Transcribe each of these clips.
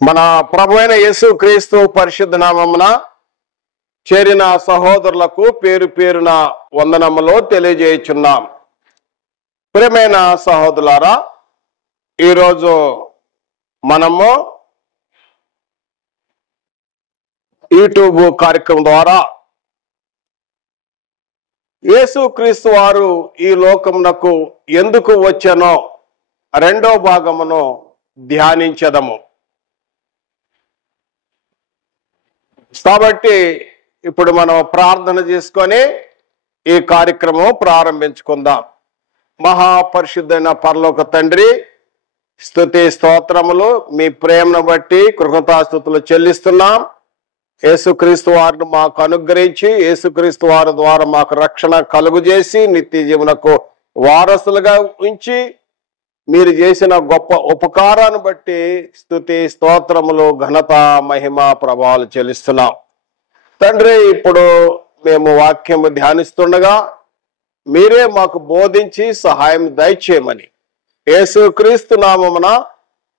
మన ప్రభువైన యేసు క్రీస్తు పరిశుద్ధ నామమున చేరిన సహోదరులకు పేరు పేరున వందనములు తెలియజేయుచున్నాం. ప్రియమైన సహోదరులారా, ఈరోజు మనము యూట్యూబ్ కార్యక్రమం ద్వారా యేసు క్రీస్తు వారు ఈ లోకమునకు ఎందుకు వచ్చానో రెండో భాగమును ధ్యానించదము. కాబట్టి ఇప్పుడు మనం ప్రార్థన చేసుకొని ఈ కార్యక్రమం ప్రారంభించుకుందాం. మహాపరిశుద్ధైన పరలోక తండ్రి, స్తుతి స్తోత్రములు మీ ప్రేమను బట్టి కృతజ్ఞతాస్తుతులు చెల్లిస్తున్నాం. యేసుక్రీస్తు వారిని మాకు అనుగ్రహించి యేసుక్రీస్తు వారి ద్వారా మాకు రక్షణ కలుగు చేసి నిత్య జీవనకు వారసులుగా ఉంచి మీరు చేసిన గొప్ప ఉపకారాన్ని బట్టి స్తుతి స్తోత్రములు ఘనత మహిమ ప్రభావాలు చెల్లిస్తున్నాం. తండ్రి, ఇప్పుడు మేము వాక్యము ధ్యానిస్తుండగా మీరే మాకు బోధించి సహాయం దయచేయమని యేసుక్రీస్తు నామమున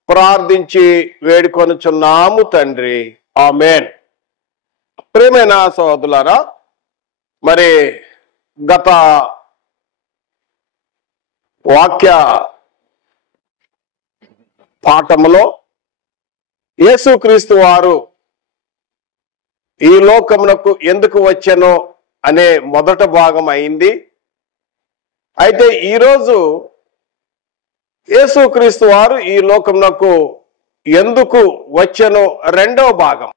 ప్రార్థించి వేడుకొనుచున్నాము తండ్రి, ఆమేన్. ప్రియమైన సహోదరులారా, మరి గత వాక్య పాఠములో యేసుక్రీస్తు వారు ఈ లోకమునకు ఎందుకు వచ్చానో అనే మొదట భాగం అయింది. అయితే ఈరోజు యేసుక్రీస్తు వారు ఈ లోకమునకు ఎందుకు వచ్చానో రెండవ భాగం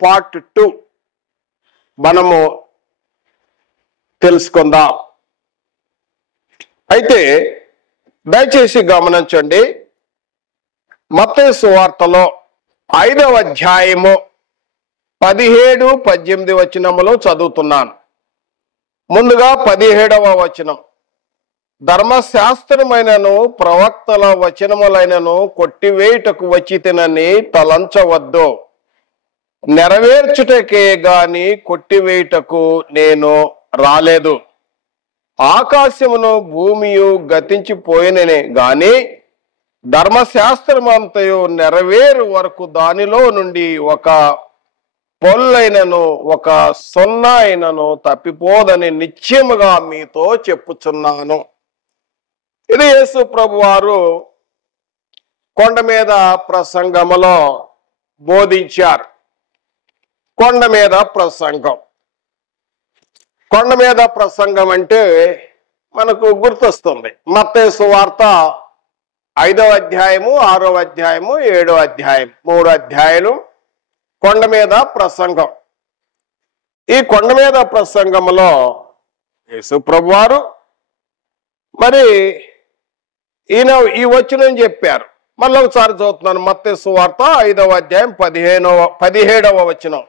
పార్ట్ 2 మనము తెలుసుకుందాం. అయితే దయచేసి గమనించండి, మత్తయి సువార్తలో 5వ అధ్యాయము 17-18 వచనములు చదువుతున్నాను. ముందుగా 17వ వచనం, ధర్మశాస్త్రమైనను ప్రవక్తల వచనములైనను కొట్టివేయుటకు వచ్చితినని తలంచవద్దు, నెరవేర్చుటకే గాని కొట్టివేయుటకు నేను రాలేదు. ఆకాశమును భూమియు గతించిపోయిననే గాని ధర్మశాస్త్రమంతయు నెరవేరు వరకు దానిలో నుండి ఒక పొల్లైనను ఒక సున్నా అయినను తప్పిపోదని నిశ్చయముగా మీతో చెప్పుచున్నాను. ఇది యేసు ప్రభు వారు కొండ మీద ప్రసంగములో బోధించారు. కొండ మీద ప్రసంగం. కొండ మీద ప్రసంగం అంటే మనకు గుర్తొస్తుంది మత్తయి సువార్త 5వ అధ్యాయము 6వ అధ్యాయము 7వ అధ్యాయం 3 అధ్యాయాలు కొండ మీద ప్రసంగం. ఈ కొండ మీద ప్రసంగంలో యేసు ప్రభు వారు మరి ఈయన ఈ వచనం చెప్పారు. మళ్ళీ ఒకసారి చదువుతున్నాను. మత్తయి సువార్త 5వ అధ్యాయం 17వ వచనం,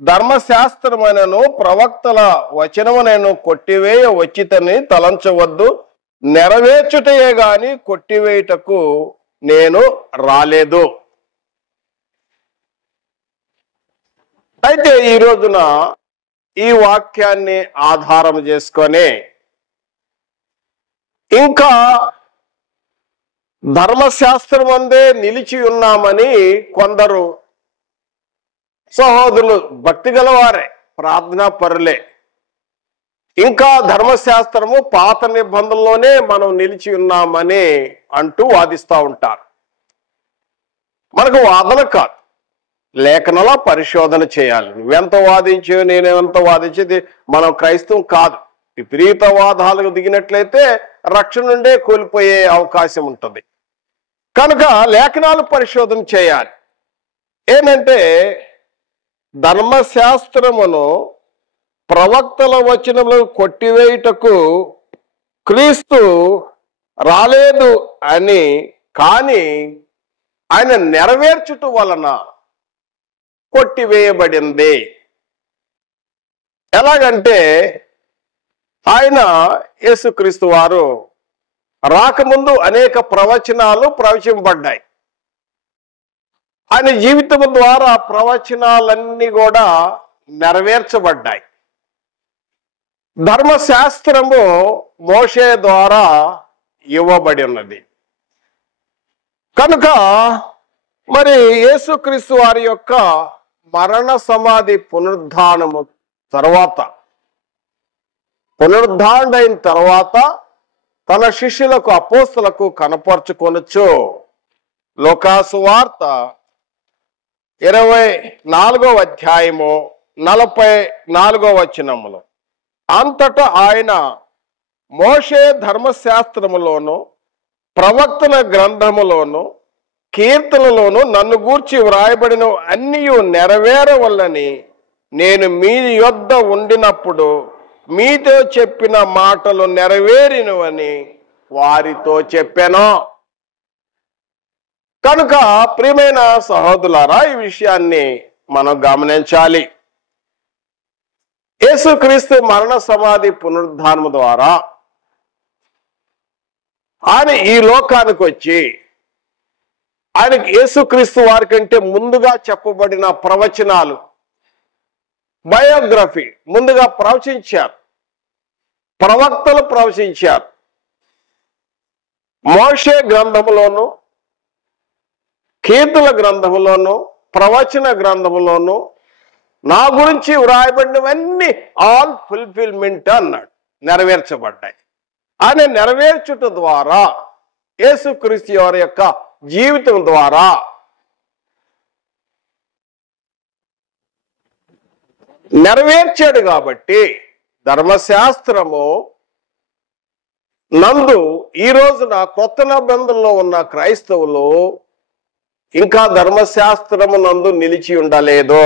ధర్మశాస్త్రమైనను ప్రవక్తల వచనమునైను కొట్టివేయ వచ్చితని తలంచవద్దు, నెరవేర్చుటయే గాని కొట్టివేయుటకు నేను రాలేదు. అయితే ఈ రోజున ఈ వాక్యాన్ని ఆధారం చేసుకొని ఇంకా ధర్మశాస్త్రం అందే నిలిచి ఉన్నామని కొందరు సహోదరులు, భక్తి గలవారే, ప్రార్థనా పరులే, ఇంకా ధర్మశాస్త్రము పాత నిబంధనలోనే మనం నిలిచి ఉన్నామని అంటూ వాదిస్తూ ఉంటారు. మనకు వాదన కాదు, లేఖనాల పరిశోధన చేయాలి. నువ్వెంత వాదించో నేనేంత వాదించేది మనం క్రైస్తవం కాదు. విపరీత వాదాలకు దిగినట్లయితే రక్షణ నుండే కోల్పోయే అవకాశం ఉంటుంది. కనుక లేఖనాలు పరిశోధన చేయాలి. ఏంటంటే ధర్మశాస్త్రమును ప్రవక్తల వచనములను కొట్టివేయుటకు క్రీస్తు రాలేదు అని, కానీ ఆయన నెరవేర్చుట వలన కొట్టివేయబడింది. ఎలాగంటే ఆయన యేసుక్రీస్తు వారు రాకముందు అనేక ప్రవచనాలు ప్రవచింపబడ్డాయి. ఆయన జీవితం ద్వారా ప్రవచనాలన్నీ కూడా నెరవేర్చబడ్డాయి. ధర్మశాస్త్రము మోషే ద్వారా ఇవ్వబడి ఉన్నది. కనుక మరి యేసుక్రీస్తు వారి యొక్క మరణ సమాధి పునరుద్ధానము తర్వాత, పునరుద్ధానుడైన తర్వాత తన శిష్యులకు అపోస్తలకు కనపరుచుకొనొచ్చు. లూకాసు వార్త 24వ అధ్యాయము 44వ వచనములో, అంతటా ఆయన మోషే ధర్మశాస్త్రములోను ప్రవక్తల గ్రంథములోను కీర్తనలోను నన్ను గూర్చి వ్రాయబడిన అన్నీ నెరవేరవల్లని నేను మీ యొద్ద ఉండినప్పుడు మీతో చెప్పిన మాటలు నెరవేరినవని వారితో చెప్పాను. కనుక ప్రియమైన సహోదరులారా, ఈ విషయాన్ని మనం గమనించాలి. యేసుక్రీస్తు మరణ సమాధి పునరుద్ధానము ద్వారా ఆయన ఈ లోకానికి వచ్చి, ఆయనకి యేసుక్రీస్తు వారి కంటే ముందుగా చెప్పబడిన ప్రవచనాలు, బయోగ్రఫీ ముందుగా ప్రవచించారు, ప్రవక్తలు ప్రవచించారు. మోషే గ్రంథములోను కీర్తన గ్రంథములోను ప్రవచన గ్రంథములోను నా గురించి వ్రాయబడినవన్నీ ఆల్ ఫుల్ఫిల్మెంట్ అన్నాడు, నెరవేర్చబడ్డాయి. ఆయన నెరవేర్చుట ద్వారా యేసుక్రీస్తు వారి యొక్క జీవితం ద్వారా నెరవేర్చాడు. కాబట్టి ధర్మశాస్త్రము నందు ఈ రోజున కొత్త నిబంధనలో ఉన్న క్రైస్తవులు ఇంకా ధర్మశాస్త్రము నందు నిలిచి ఉండలేదు.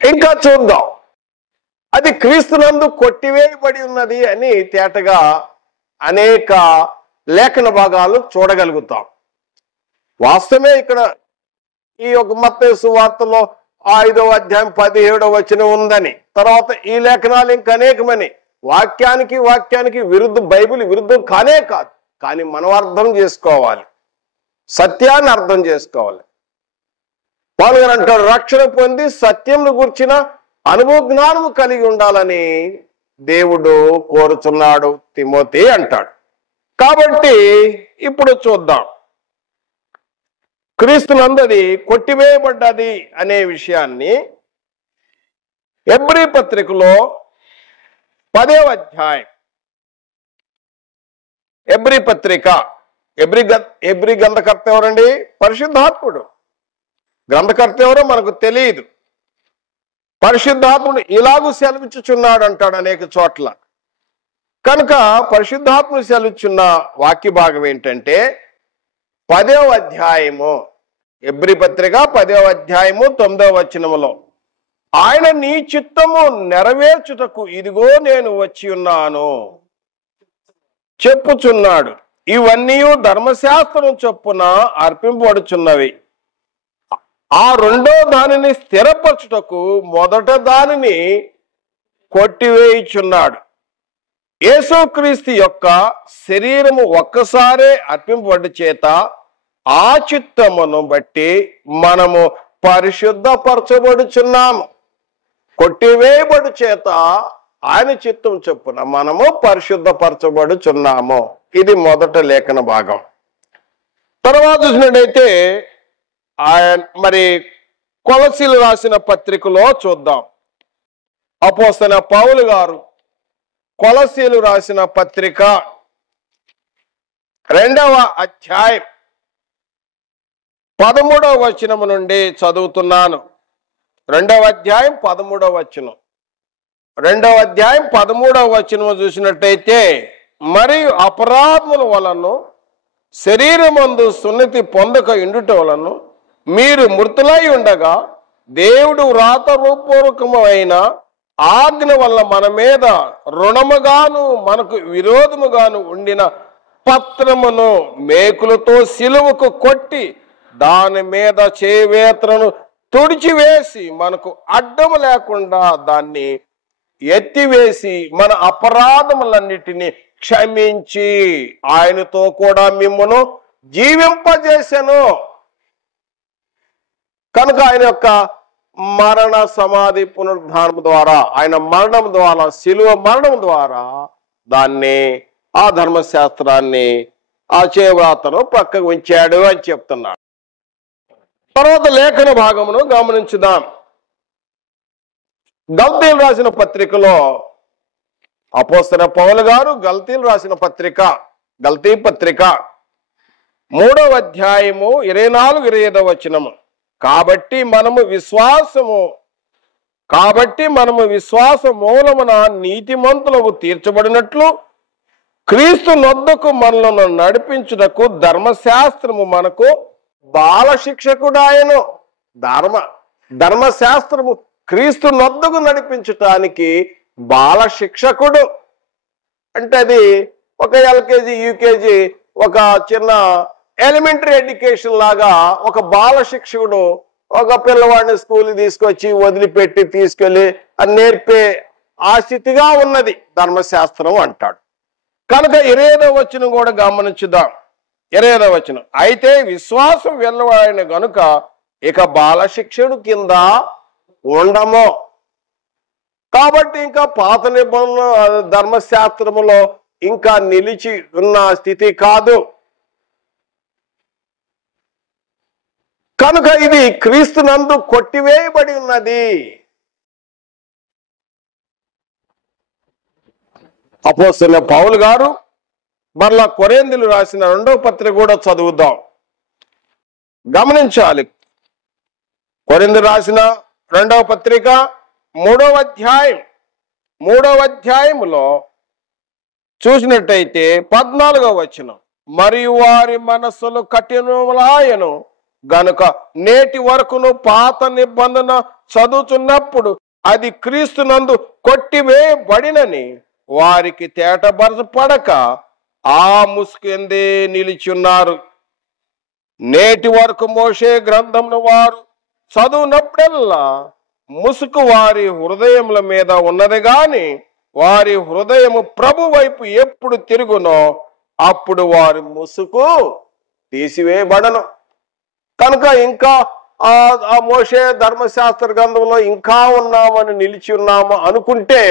ఇంకా చూద్దాం, అది క్రీస్తునందు కొట్టివేయబడి ఉన్నది అని తేటగా అనేక లేఖన భాగాలు చూడగలుగుతాం. వాస్తవమే ఇక్కడ ఈ యొక్క మత్తయి సువార్తలో 5వ అధ్యాయం 17వ వచనం ఉందని, తర్వాత ఈ లేఖనాలు ఇంకా అనేకమని, వాక్యానికి బైబిల్ విరుద్ధం కానే కాదు. కానీ మనం అర్థం చేసుకోవాలి, సత్యాన్ని అర్థం చేసుకోవాలి. పౌలు గారు అంటారు, రక్షణ పొంది సత్యంను గుర్చిన అనుభవ జ్ఞానము కలిగి ఉండాలని దేవుడు కోరుచున్నాడు తిమోతి అంటాడు. కాబట్టి ఇప్పుడు చూద్దాం, క్రీస్తునందది కొట్టివేయబడ్డది అనే విషయాన్ని హెబ్రీ పత్రికలో 10వ అధ్యాయం, హెబ్రీ పత్రిక, హెబ్రీ గ్రంథకర్త ఎవరండి? పరిశుద్ధాత్ముడు. గ్రంథకర్త ఎవరో మనకు తెలియదు. పరిశుద్ధాత్ముడు ఇలాగూ సెలవిచ్చుచున్నాడు అంటాడు అనేక చోట్ల. కనుక పరిశుద్ధాత్ముడు సెలవిచ్చున్న వాక్య భాగం ఏంటంటే 10వ అధ్యాయము, హెబ్రీ పత్రిక 10వ అధ్యాయము 9వ వచనములో, ఆయన నీ చిత్తము నెరవేర్చుటకు ఇదిగో నేను వచ్చి ఉన్నాను చెప్పుచున్నాడు. ఇవన్నీ ధర్మశాస్త్రం చొప్పున అర్పింపబడుచున్నవి. ఆ రెండో దానిని స్థిరపరచుటకు మొదట దానిని కొట్టివేయుచున్నాడు. యేసుక్రీస్తు యొక్క శరీరము ఒక్కసారే అర్పింపబడి చేత ఆ చిత్తమును బట్టి మనము పరిశుద్ధపరచబడుచున్నాము. కొట్టివేయబడి చేత ఆయన చిత్తం చొప్పున మనము పరిశుద్ధపరచబడుచున్నాము. ఇది మొదట లేఖన భాగం. తర్వాత చూసినట్టయితే మరి కొలసీలు రాసిన పత్రికలో చూద్దాం. అపోస్తలుడైన పౌలు గారు కొలసీలు రాసిన పత్రిక 2వ అధ్యాయం 13వ వచనం నుండి చదువుతున్నాను. 2వ అధ్యాయం 13వ వచనం. 2వ అధ్యాయం 13వ వచనం చూసినట్టయితే, మరియు అపరాధముల వలను శరీరమందు సున్నతి పొందక ఇండుట వలను మీరు మృతులై ఉండగా దేవుడు వ్రాతపూర్వకమైన ఆజ్ఞ వల్ల మన మీద రుణముగాను మనకు విరోధముగాను ఉండిన పత్రమును మేకులతో సిలువకు కొట్టి దాని మీద చేవేత్రను తుడిచివేసి మనకు అడ్డము లేకుండా దాన్ని ఎత్తివేసి మన అపరాధములన్నిటినీ క్షమించి ఆయనతో కూడా మిమ్మును జీవింపజేసెను. కనుక ఆయన యొక్క మరణ సమాధి పునరుద్ధానం ద్వారా, ఆయన మరణం ద్వారా, శిలువ మరణం ద్వారా దాన్ని, ఆ ధర్మశాస్త్రాన్ని ఆ చేవ్రాతను పక్కకు ఉంచాడు అని చెప్తున్నాడు. తర్వాత లేఖన భాగమును గమనించుదాం. గల్తీలు రాసిన పత్రికలో అపోస్తలుడైన పౌలు గారు గల్తీ పత్రిక 3వ అధ్యాయము 24-25 వచనము. కాబట్టి మనము విశ్వాస మూలమున నీతిమంతులకు తీర్చబడినట్లు క్రీస్తు నొద్దకు మనలను నడిపించుటకు ధర్మశాస్త్రము మనకు బాలశిక్షకుడాయను. ధర్మశాస్త్రము క్రీస్తు నొద్దకు నడిపించటానికి బాలశిక్షకుడు. అంటే అది ఒక ఎల్కేజీ యూకేజీ ఒక చిన్న ఎలిమెంటరీ ఎడ్యుకేషన్ లాగా ఒక బాలశిక్షకుడు ఒక పిల్లవాడిని స్కూల్కి తీసుకొచ్చి వదిలిపెట్టి తీసుకెళ్ళి అని నేర్పే ఆ స్థితిగా ఉన్నది ధర్మశాస్త్రం అంటాడు. కనుక 25వ వచనం కూడా గమనించుదాం. 25వ వచనం, అయితే విశ్వాసం వెళ్ళవాడిన గనుక ఇక బాలశిక్షుడు కింద ఉండము. కాబట్టి ఇంకా పాత నిబంధన ధర్మశాస్త్రములో ఇంకా నిలిచి ఉన్న స్థితి కాదు. కనుక ఇది క్రీస్తునందు కొట్టివేయబడి ఉన్నది. అపోస్తలుడైన పౌలు గారు మరలా కొరింథీయులకు రాసిన 2వ పత్రిక కూడా చదువుదాం. గమనించాలి. కొరింథీయులకు రాసిన 2వ పత్రిక 3వ అధ్యాయములో చూసినట్టయితే 14వ వచనం, మరియు వారి మనస్సులు కఠినములాయను గనుక నేటి వరకును పాత నిబంధన చదువుతున్నప్పుడు అది క్రీస్తునందు కొట్టివేయబడినని వారికి తేటబరచపడక ఆ ముసుకెందే నిలిచున్నారు. నేటి వరకు మోషే గ్రంథమును వారు చదువునప్పుడల్లా ముసుకు వారి హృదయముల మీద ఉన్నది గాని వారి హృదయము ప్రభు వైపు ఎప్పుడు తిరుగునో అప్పుడు వారి ముసుకు తీసివేయబడను. కనుక ఇంకా ఆ మోషే ధర్మశాస్త్ర గ్రంథంలో ఇంకా ఉన్నామని నిలిచి ఉన్నాము అనుకుంటే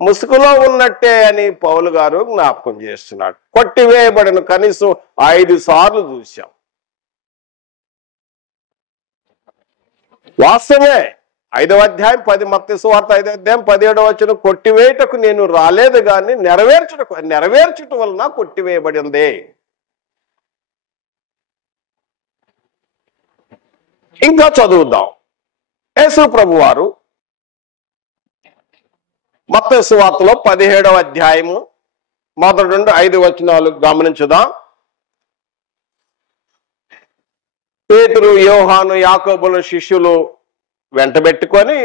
ముసుగులో ఉన్నట్టే అని పౌలు గారు జ్ఞాపకం చేస్తున్నాడు. కొట్టివేయబడిన కనీసం 5 సార్లు చూశాం. వాస్తవమే. 5వ అధ్యాయం 10 మత్తయి సువార్త 5వ అధ్యాయం 17వ వచనం, కొట్టివేయటకు నేను రాలేదు కానీ నెరవేర్చటం వలన కొట్టివేయబడింది. ఇంకా చదువుదాం. యేసు ప్రభు వారు మత్తయి సువార్తలో 17వ అధ్యాయము మొదటి నుండి 5 వచనాలు గమనించుదాం. పేతురు, యోహాను, యాకోబుల శిష్యులు వెంటబెట్టుకొని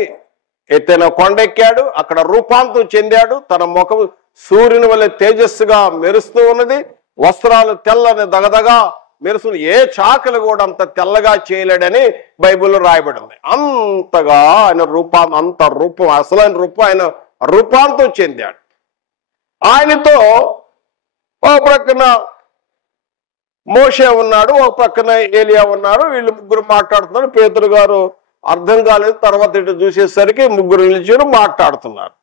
ఎత్తైన కొండెక్కాడు. అక్కడ రూపాంతరం చెందాడు. తన ముఖం సూర్యుని వలె తేజస్సుగా మెరుస్తూ ఉన్నది. వస్త్రాలు తెల్లని దగదగా మెరుసు. ఏ చాకలు కూడా అంత తెల్లగా చేయలేడని బైబిల్లో రాయబడింది. అంతగా ఆయన అసలైన రూపం ఆయన రూపాంతరం చెందాడు. ఆయనతో ఒక ప్రక్కన మోషే ఉన్నాడు, ఒక ప్రక్కన ఏలియా ఉన్నారు. వీళ్ళు ముగ్గురు మాట్లాడుతున్నారు. పేతురు గారు అర్థం కాలేదు. తర్వాత ఇటు చూసేసరికి ముగ్గురు నిలిచి మాట్లాడుతున్నారు.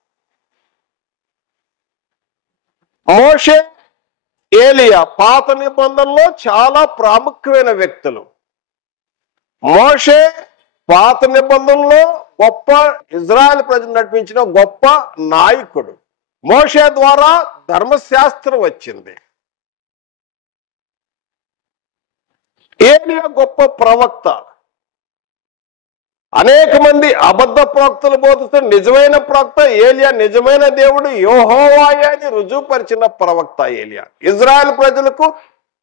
మోషే, ఏలియా పాత నిబంధనలో చాలా ప్రాముఖ్యమైన వ్యక్తులు. మోషే పాత నిబంధనలో గొప్ప ఇజ్రాయెల్ ప్రజలు నడిపించిన గొప్ప నాయకుడు. మోషే ద్వారా ధర్మశాస్త్రం వచ్చింది. ఏలియా గొప్ప ప్రవక్త. అనేక మంది అబద్ధ ప్రవక్తలు బోధిస్తున్న నిజమైన ప్రవక్త ఏలియా. నిజమైన దేవుడు యెహోవాయే అని రుజువుపరిచిన ప్రవక్త ఏలియా. ఇజ్రాయెల్ ప్రజలకు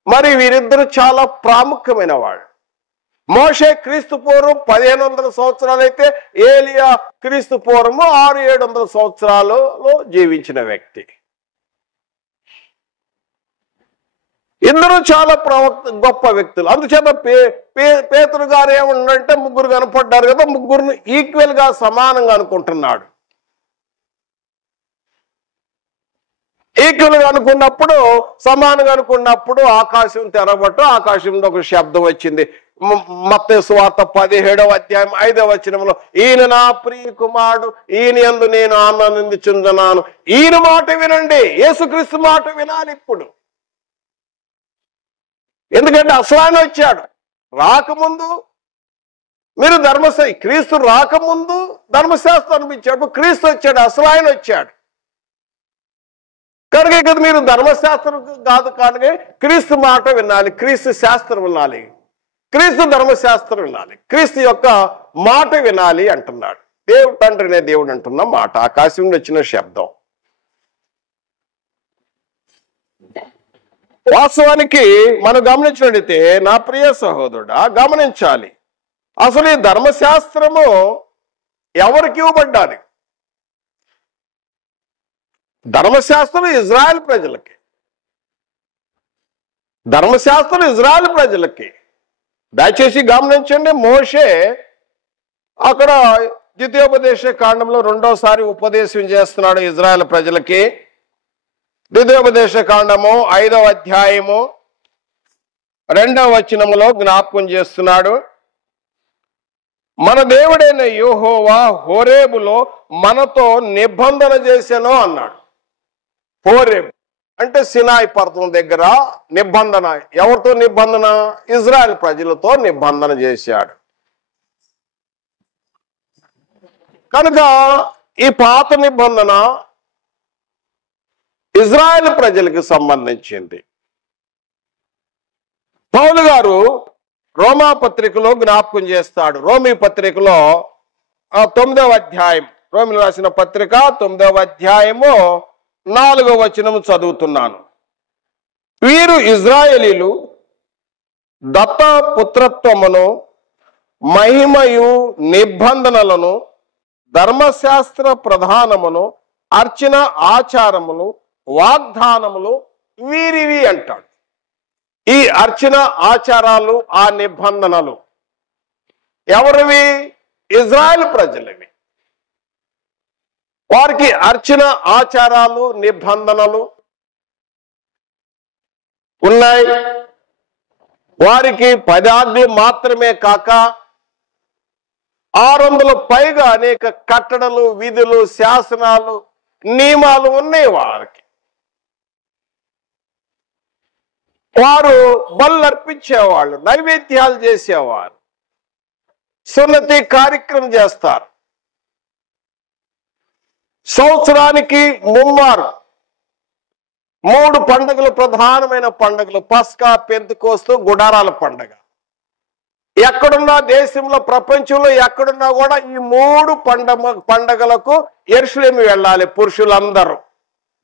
మరి వీరిద్దరు చాలా ప్రాముఖ్యమైన వాడు. మోషే క్రీస్తు పూర్వం 1500 సంవత్సరాలు అయితే ఏలియా క్రీస్తు పూర్వము 600-700 సంవత్సరాలలో జీవించిన వ్యక్తి. ఇద్దరు చాలా గొప్ప వ్యక్తులు. అందుచేత పేతురు గారు ఏమన్నాడంటే ముగ్గురు కనపడ్డారు కదా, ముగ్గురిని ఈక్వల్ గా సమానంగా అనుకుంటున్నాడు. ఈక్వల్ గా అనుకున్నప్పుడు, సమానంగా అనుకున్నప్పుడు ఆకాశం తెరబట్టు ఆకాశంలో ఒక శబ్దం వచ్చింది. మత్తయి సువార్త 17వ అధ్యాయం 5వ వచనంలో, ఈయన నా ప్రియ కుమారుడు, ఈయన యందు నేను ఆనందించుచున్నాను. ఈయన మాట వినండి. యేసుక్రీస్తు మాట వినాలి. ఇప్పుడు ఎందుకంటే అసలు ఆయన వచ్చాడు. రాకముందు మీరు క్రీస్తు రాకముందు ధర్మశాస్త్రం ఇచ్చాడు, క్రీస్తు వచ్చాడు, అసలు ఆయన వచ్చాడు కనుక ఇక్కడ మీరు ధర్మశాస్త్రం కాదు కనుక క్రీస్తు మాట వినాలి, క్రీస్తు శాస్త్రం వినాలి, క్రీస్తు ధర్మశాస్త్రం వినాలి, క్రీస్తు యొక్క మాట వినాలి అంటున్నాడు. దేవుడు తండ్రినే దేవుడు అంటున్న మాట, ఆకాశం నుండి వచ్చిన శబ్దం. వాస్తవానికి మనం గమనించినట్లయితే నా ప్రియ సహోదరుడా గమనించాలి, అసలు ఈ ధర్మశాస్త్రము ఎవరికి ఇవ్వబడ్డాలి? ధర్మశాస్త్రం ఇజ్రాయెల్ ప్రజలకి, ధర్మశాస్త్రం ఇజ్రాయెల్ ప్రజలకి. దయచేసి గమనించండి, మోషే అక్కడ ద్వితీయోపదేశ కాండంలో రెండోసారి ఉపదేశం చేస్తున్నాడు ఇజ్రాయెల్ ప్రజలకి. ద్వితీయోపదేశ కాండము 5వ అధ్యాయము 2వ వచనములో జ్ఞాపకం చేస్తున్నాడు. మన దేవుడైన యెహోవా హోరేబులో మనతో నిబంధన చేశాను అన్నాడు. హోరేబు అంటే సినాయి పర్వతం దగ్గర నిబంధన. ఎవరితో నిబంధన? ఇజ్రాయెల్ ప్రజలతో నిబంధన చేశాడు. కనుక ఈ పాత నిబంధన ఇజ్రాయెల్ ప్రజలకు సంబంధించింది. పౌలు గారు రోమా పత్రికలో జ్ఞాపకం చేస్తాడు. రోమీ పత్రికలో 9వ అధ్యాయం, రోమిలు రాసిన పత్రిక 9వ అధ్యాయము 4వ వచనము చదువుతున్నాను. వీరు ఇజ్రాయేలీలు దత్తపుత్రత్వమును మహిమయు నిబంధనలను ధర్మశాస్త్ర ప్రధానమును అర్చన ఆచారములు వాగ్దానములు వీరివి అంటాడు. ఈ అర్చన ఆచారాలు ఆ నిబంధనలు ఎవరివి? ఇజ్రాయెల్ ప్రజలవి. వారికి అర్చన ఆచారాలు నిబంధనలు ఉన్నాయి. వారికి 10 ఆజ్ఞలు మాత్రమే కాక 600 పైగా అనేక కట్టడలు, విధులు, శాసనాలు, నియమాలు ఉన్నాయి వారికి. వారు బలులు అర్పించేవాళ్ళు, నైవేద్యాలు చేసేవారు, సున్నతి కార్యక్రమం చేస్తారు. సంవత్సరానికి 3 పండుగలు, ప్రధానమైన పండుగలు: పస్కా, పెంతెకోస్తు, గుడారాల పండుగ. ఎక్కడున్నా దేశంలో, ప్రపంచంలో ఎక్కడున్నా కూడా ఈ 3 పండుగలకు యెరూషలేము వెళ్ళాలి పురుషులందరూ.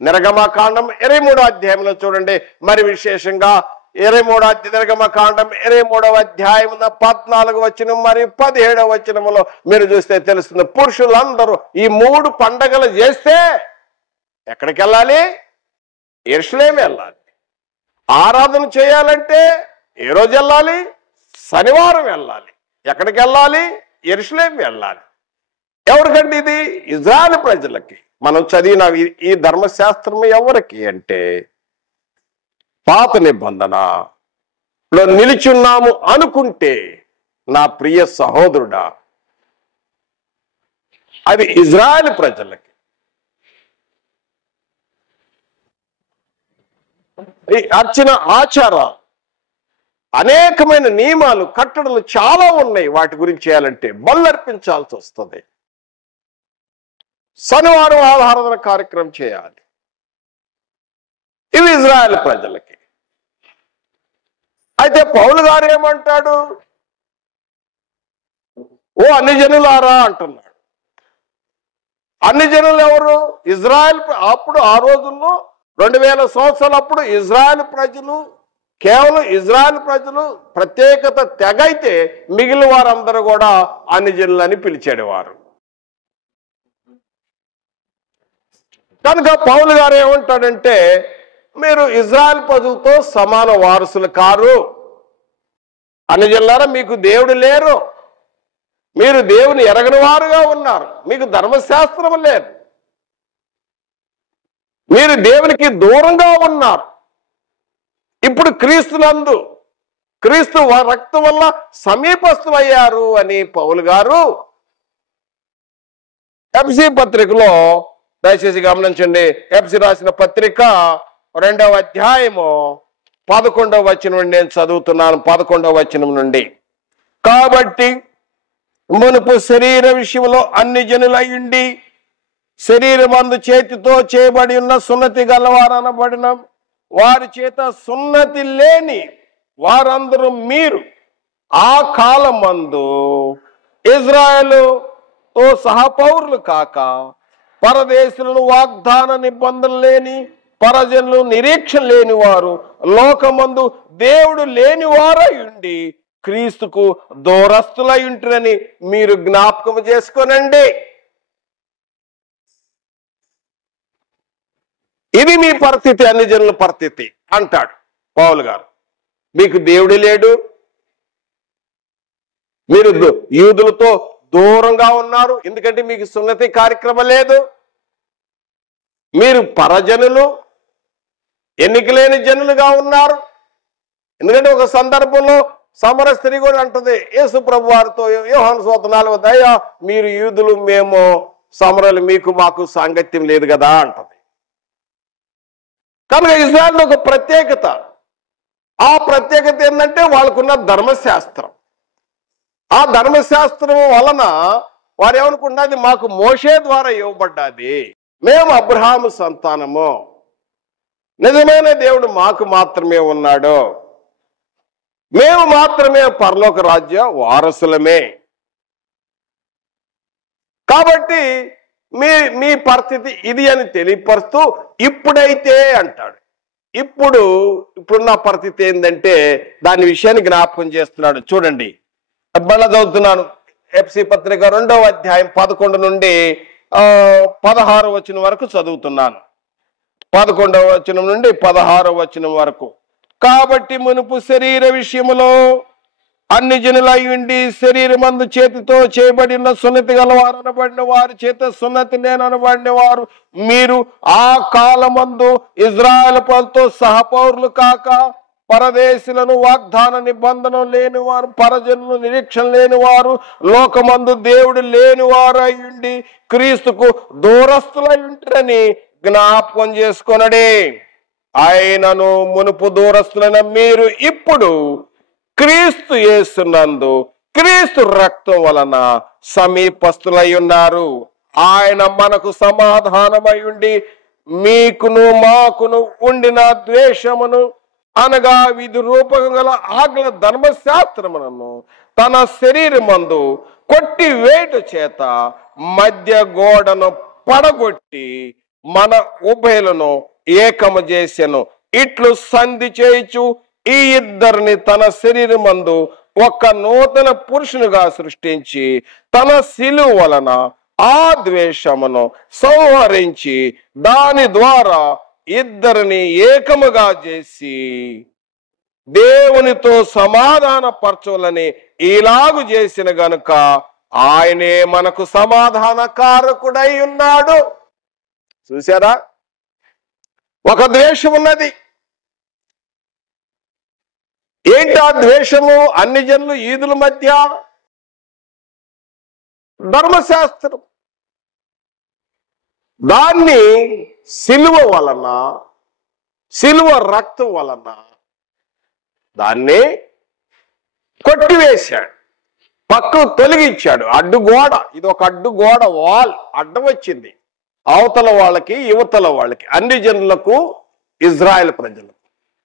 నిర్గమకాండం 23వ అధ్యాయంలో చూడండి, మరి విశేషంగా 23వ నిర్గమకాండం 23వ అధ్యాయం 14వ వచనం మరియు 17వ వచనంలో మీరు చూస్తే తెలుస్తుంది. పురుషులందరూ ఈ 3 పండుగలు చేస్తే ఎక్కడికి వెళ్ళాలి? యెరూషలేము వెళ్ళాలి. ఆరాధన చేయాలంటే ఏ రోజు వెళ్ళాలి? శనివారం వెళ్ళాలి. ఎక్కడికి వెళ్ళాలి? యెరూషలేము వెళ్ళాలి. ఎవరికంటే ఇది ఇజ్రాయెల్ ప్రజలకి. మనం చదివిన ఈ ధర్మశాస్త్రం ఎవరికి అంటే పాత నిబంధనలో నిలిచున్నాము అనుకుంటే నా ప్రియ సహోదరుడా, అది ఇజ్రాయెల్ ప్రజలకి. ఈ అర్చన ఆచారాలు, అనేకమైన నియమాలు, కట్టడలు చాలా ఉన్నాయి. వాటి గురించి చేయాలంటే బలులు అర్పించాల్సి వస్తుంది. శనివారం ఆరాధన కార్యక్రమం చేయాలి. ఇవి ఇజ్రాయెల్ ప్రజలకి. అయితే పౌలు గారు ఏమంటాడు? ఓ అన్ని జనులారా అంటున్నాడు. అన్ని జనులు ఎవరు? ఇజ్రాయెల్. అప్పుడు ఆ రోజుల్లో 2000 సంవత్సరాలు అప్పుడు ఇజ్రాయెల్ ప్రజలు, కేవలం ఇజ్రాయెల్ ప్రజలు ప్రత్యేకత తెగైతే మిగిలిన వారందరూ కూడా అన్ని జనులని పిలిచేవారు. కనుక పౌలు గారు ఏమంటాడంటే, మీరు ఇజ్రాయెల్ ప్రజలతో సమాన వారసులు కారు. అన్ని జనులారా, మీకు దేవుడు లేరు, మీరు దేవుని ఎరగని వారుగా ఉన్నారు, మీకు ధర్మశాస్త్రం లేదు, మీరు దేవునికి దూరంగా ఉన్నారు. ఇప్పుడు క్రీస్తునందు, క్రీస్తు రక్తం వల్ల సమీపస్తులయ్యారు అని పౌలు గారు ఎఫెసీ పత్రికలో, దయచేసి గమనించండి, ఎఫెసీ రాసిన పత్రిక 2వ అధ్యాయము 11వ వచనం నుండి నేను చదువుతున్నాను. 11వ వచనం నుండి, కాబట్టి మునుపు శరీర విషయంలో అన్ని జనులయ్యుండి శరీరమందు చేతితో చేయబడి ఉన్న సున్నతి గలవారనబడిన వారి చేత సున్నతి లేని వారందరూ మీరు ఆ కాలమందు ఇజ్రాయేలుతో సహపౌరులు కాక పరదేశులను వాగ్దాన నిబంధన లేని పరజనులు నిరీక్షణ లేని వారు లోకమందు దేవుడు లేని వారై ఉండి క్రీస్తుకు దూరస్తులై ఉంటారని మీరు జ్ఞాపకం చేసుకోనండి. ఇది మీ పరిస్థితి, అన్ని జనుల పరిస్థితి అంటాడు పౌలు గారు. మీకు దేవుడు లేడు, మీరు యూదులతో దూరంగా ఉన్నారు, ఎందుకంటే మీకు సున్నతి కార్యక్రమం లేదు. మీరు పరజనులు, ఎన్నికలేని జనులుగా ఉన్నారు. ఎందుకంటే ఒక సందర్భంలో సమర స్త్రీ కూడా అంటది యేసు ప్రభు వారితో, యోహాను సువార్త 4వ అయ్యా మీరు యూదులు, మేము సమరలు, మీకు మాకు సాంగత్యం లేదు కదా అంటది. కనుక ఇజ్రాయెల్ ఒక ప్రత్యేకత. ఆ ప్రత్యేకత ఏంటంటే వాళ్ళకున్న ధర్మశాస్త్రం. ఆ ధర్మశాస్త్రం వలన వారు ఏమనుకున్నది, మాకు మోషే ద్వారా ఇవ్వబడ్డది, మేము అబ్రహాము సంతానము, నిజమైన దేవుడు మాకు మాత్రమే ఉన్నాడు, మేము మాత్రమే పరలోక రాజ్య వారసులమే. కాబట్టి మీ పరిస్థితి ఇది అని తెలియపరుస్తూ ఇప్పుడైతే అంటాడు. ఇప్పుడున్న పరిస్థితి ఏంటంటే దాని విషయాన్ని జ్ఞాపకం చేస్తున్నాడు. చూడండి, మళ్ళా చదువుతున్నాను. ఎఫ్సి పత్రిక 2వ అధ్యాయం 11 నుండి 16వ వచనం వరకు చదువుతున్నాను. 11వ వచనం నుండి 16వ వచనం వరకు. కాబట్టి మునుపు శరీర విషయములో అన్ని జనులై ఉండి శరీరమందు చేతితో చేయబడిన సున్నతి గలవారు అనబడిన వారి చేత సున్నతి లేననబడిన వారు మీరు ఆ కాలమందు ఇజ్రాయేలు ప్రజలతో సహపౌరులు కాక పరదేశులను వాగ్దాన నిబంధన లేని వారు, పరజనులు నిరీక్షణ లేని వారు, లోకమందు దేవుడు లేని వారు అయ్యుండి క్రీస్తుకు దూరస్తులై ఉంటారని జ్ఞాపకం చేసుకొనడే. ఆయనను మునుపు దూరస్తులైన మీరు ఇప్పుడు క్రీస్తు యేసునందు క్రీస్తు రక్తం వలన సమీపస్తులై ఉన్నారు. ఆయన మనకు సమాధానమై ఉండి మీకును మాకును ఉండిన ద్వేషమును అనగా విధి రూపకం గల ఆజ్ఞ ధర్మశాస్త్రములను తన శరీరమందు కొట్టి వేట చేత మధ్య గోడను పడగొట్టి మన ఉభయలను ఏకము చేసెను. ఇట్లు సంధి చేయుచు ఈ ఇద్దరిని తన శరీరమందు ఒక నూతన పురుషునిగా సృష్టించి తన శిలువ వలన ఆ ద్వేషమును సంహరించి దాని ద్వారా ఇద్దరిని ఏకముగా చేసి దేవునితో సమాధాన పరచాలని ఇలాగు చేసిన గనుక ఆయనే మనకు సమాధాన కారకుడై ఉన్నాడు. చూసారా, ఒక ద్వేషం ఉన్నది. ఏంటి ఆ ద్వేషము? అన్ని జనులు యూదుల మధ్య ధర్మశాస్త్రం, దాన్ని సిలువ వలన, సిలువ రక్తం వలన దాన్ని కొట్టివేశాడు, పక్కకు తొలగించాడు. అడ్డుగోడ, ఇది ఒక అడ్డుగోడ, వాల్ అడ్డం వచ్చింది అవతల వాళ్ళకి యువతల వాళ్ళకి, అన్ని జనులకు, ఇజ్రాయెల్ ప్రజలకు.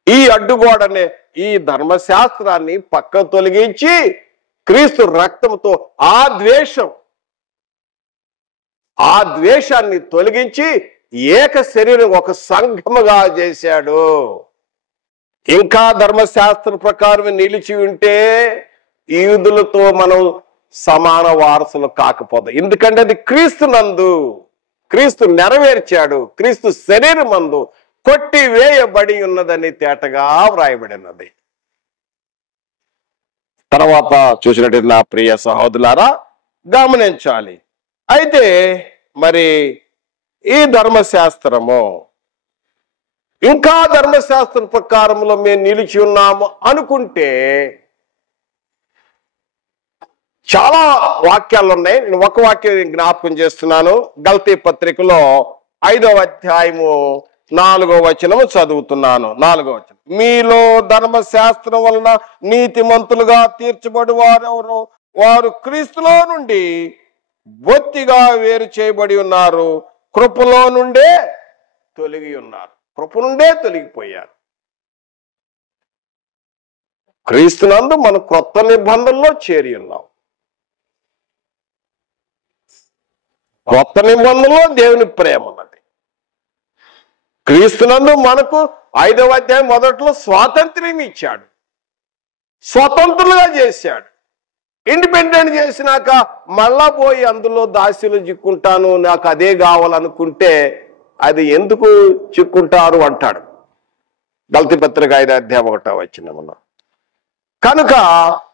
ఈ అడ్డుగోడనే ఈ ధర్మశాస్త్రాన్ని పక్కకు తొలగించి క్రీస్తు రక్తంతో ఆ ద్వేషాన్ని తొలగించి ఏక శరీరం, ఒక సంఘముగా చేశాడు. ఇంకా ధర్మశాస్త్ర ప్రకారం నిలిచి ఉంటే యూదులతో మనం సమాన వారసులు కాకపోతాం. ఎందుకంటే అది క్రీస్తు నందు, క్రీస్తు నెరవేర్చాడు, క్రీస్తు శరీరమందు కొట్టి వేయబడి ఉన్నదని తేటగా వ్రాయబడినది. తర్వాత చూసినట్టు నా ప్రియ సహోదరులారా గమనించాలి. అయితే మరి ఈ ధర్మశాస్త్రము, ఇంకా ధర్మశాస్త్రం ప్రకారంలో మేము నిలిచి ఉన్నాము అనుకుంటే చాలా వాక్యాలు ఉన్నాయి. నేను ఒక వాక్యం జ్ఞాపకం చేస్తున్నాను. గల్తీ పత్రికలో 5వ అధ్యాయము 4వ వచనము చదువుతున్నాను. 4వ వచనం, మీలో ధర్మశాస్త్రం వలన నీతిమంతులుగా తీర్చబడి వారెవరో వారు క్రీస్తులో నుండి బొత్తిగా వేరు చేయబడి ఉన్నారు, కృపలో నుండే తొలగి ఉన్నారు. కృప నుండే తొలగిపోయారు. క్రీస్తునందు మనం క్రొత్త నిబంధనలో చేరి ఉన్నాం. క్రొత్త నిబంధనలో దేవుని ప్రేమ ఉన్నది. క్రీస్తునందు మనకు 5వ అధ్యాయం మొదట్లో స్వాతంత్ర్యం ఇచ్చాడు, స్వతంత్రులుగా చేశాడు. ఇండిపెండెంట్ చేసినాక మళ్ళా పోయి అందులో దాస్యులు చిక్కుంటాను, నాకు అదే కావాలనుకుంటే అది ఎందుకు చిక్కుంటారు అంటాడు గలతీ పత్రిక 5వ అధ్యాయం 1వ వచనంలో. కనుక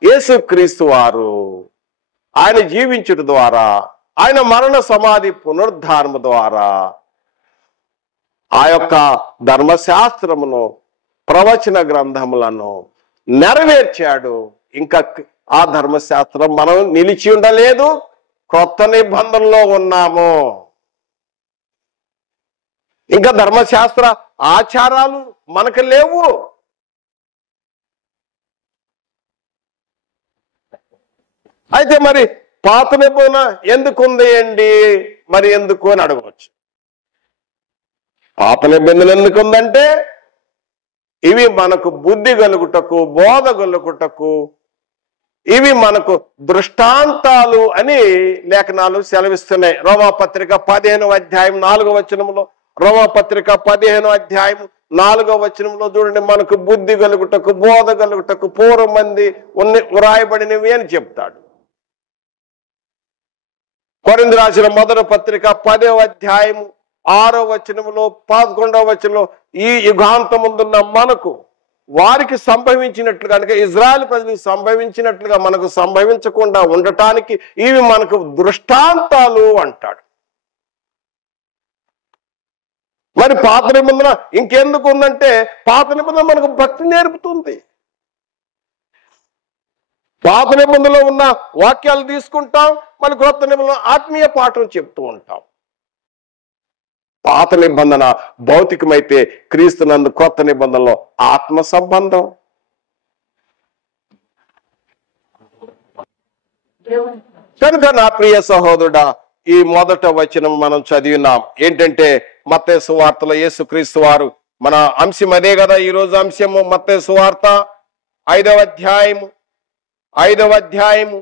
యేసుక్రీస్తు వారు ఆయన జీవించుట ద్వారా, ఆయన మరణ సమాధి పునరుద్ధారము ద్వారా ఆ యొక్క ధర్మశాస్త్రమును, ప్రవచన గ్రంథములను నెరవేర్చాడు. ఇంకా ఆ ధర్మశాస్త్రం మనం నిలిచి ఉండలేదు, కొత్త నిబంధనలో ఉన్నాము. ఇంకా ధర్మశాస్త్ర ఆచారాలు మనకు లేవు. అయితే మరి పాత నిబంధన ఎందుకు ఉంది అండి, మరి ఎందుకు అని అడగవచ్చు. పాత నిబంధన ఎందుకు ఉందంటే ఇవి మనకు బుద్ధి కలుగుటకు, బోధ కలుగుటకు, ఇవి మనకు దృష్టాంతాలు అని లేఖనాలు సెలవిస్తున్నాయి. రోమాపత్రిక 15వ అధ్యాయం 4వ వచనంలో, రోమాపత్రిక 15వ అధ్యాయం 4వ వచనంలో చూడండి, మనకు బుద్ధి కలుగుటకు, బోధ కలుగుటకు పూర్వం మంది వ్రాయబడినవి అని చెప్తాడు. కొరింథీ రాసిన మొదటి పత్రిక 10వ అధ్యాయం 6వ వచనంలో, 11వ వచనంలో ఈ యుగాంతముందున్న మనకు వారికి సంభవించినట్లుగా, కనుక ఇజ్రాయెల్ ప్రజలకు సంభవించినట్లుగా మనకు సంభవించకుండా ఉండటానికి ఇవి మనకు దృష్టాంతాలు అంటాడు. మరి పాత నిబంధన ఇంకెందుకు ఉందంటే, పాత నిబంధన మనకు భక్తి నేర్పుతుంది. పాత నిబంధనలో ఉన్న వాక్యాలు తీసుకుంటాం, మన క్రొత్త నిబంధన ఆత్మీయ పాఠం చెప్తూ ఉంటాం. పాత నిబంధన భౌతికమైతే క్రీస్తునందు కొత్త నిబంధనలో ఆత్మ సంబంధం. కనుక నా ప్రియ సహోదరుడా, ఈ మొదట వచనం మనం చదివినాం. ఏంటంటే మత్తయి సువార్తలో యేసుక్రీస్తు వారు, మన అంశం అదే కదా ఈరోజు అంశము. మత్తయి సువార్త 5వ అధ్యాయము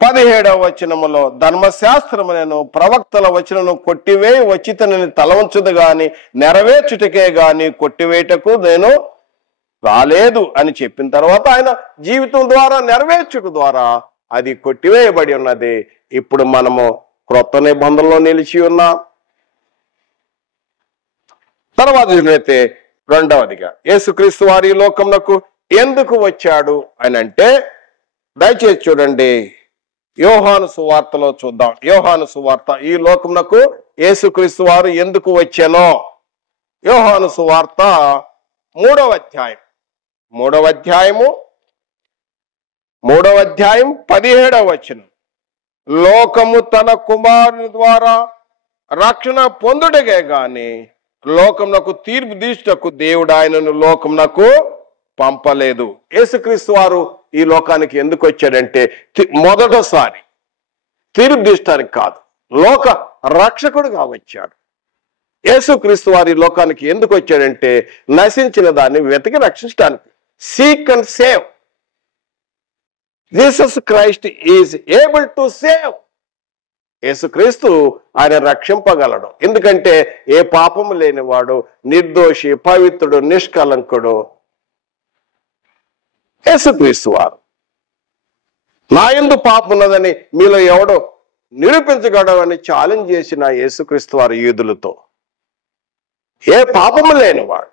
17వ వచనములో, ధర్మశాస్త్రములను ప్రవక్తల వచనను కొట్టివేయి వచ్చితనని తలవంచుదు గాని నెరవేర్చుటకే గాని కొట్టివేయటకు నేను రాలేదు అని చెప్పిన తర్వాత ఆయన జీవితం ద్వారా, నెరవేర్చుట ద్వారా అది కొట్టివేయబడి ఉన్నది. ఇప్పుడు మనము క్రొత్త నిబంధనలో నిలిచి ఉన్నాం. తర్వాత చూసినట్లయితే 2వదిగా యేసుక్రీస్తు వారి లోకమునకు ఎందుకు వచ్చాడు అని అంటే, దయచేసి చూడండి, యోహాను సువార్తలో చూద్దాం. యోహాను సువార్త, ఈ లోకమునకు యేసుక్రీస్తు వారు ఎందుకు వచ్చానో. యోహాను సువార్త 3వ అధ్యాయం 17వ వచనం, లోకము తన కుమారుని ద్వారా రక్షణ పొందుటకే గాని లోకమునకు తీర్పు తీర్చుటకు దేవుడు ఆయనను లోకమునకు పంపలేదు. యేసుక్రీస్తు వారు ఈ లోకానికి ఎందుకు వచ్చాడంటే, మొదటిసారి తీర్పు తీర్చడానికి కాదు, లోక రక్షకుడుగా వచ్చాడు. యేసుక్రీస్తు వారి లోకానికి ఎందుకు వచ్చాడంటే, నశించిన దాన్ని వెతికి రక్షించడానికి. Seek and save. Jesus Christ is able to save. యేసుక్రీస్తు ఆయన రక్షింపగలడు. ఎందుకంటే ఏ పాపము లేనివాడు, నిర్దోషి, పవిత్రుడు, నిష్కలంకుడు యేసుక్రీస్తు వారు. నా యందు పాపం ఉన్నదని మీలో ఎవడో నిరూపించగలడని ఛాలెంజ్ చేసిన యేసుక్రీస్తు వారు యూదులతో. ఏ పాపము లేనివాడు,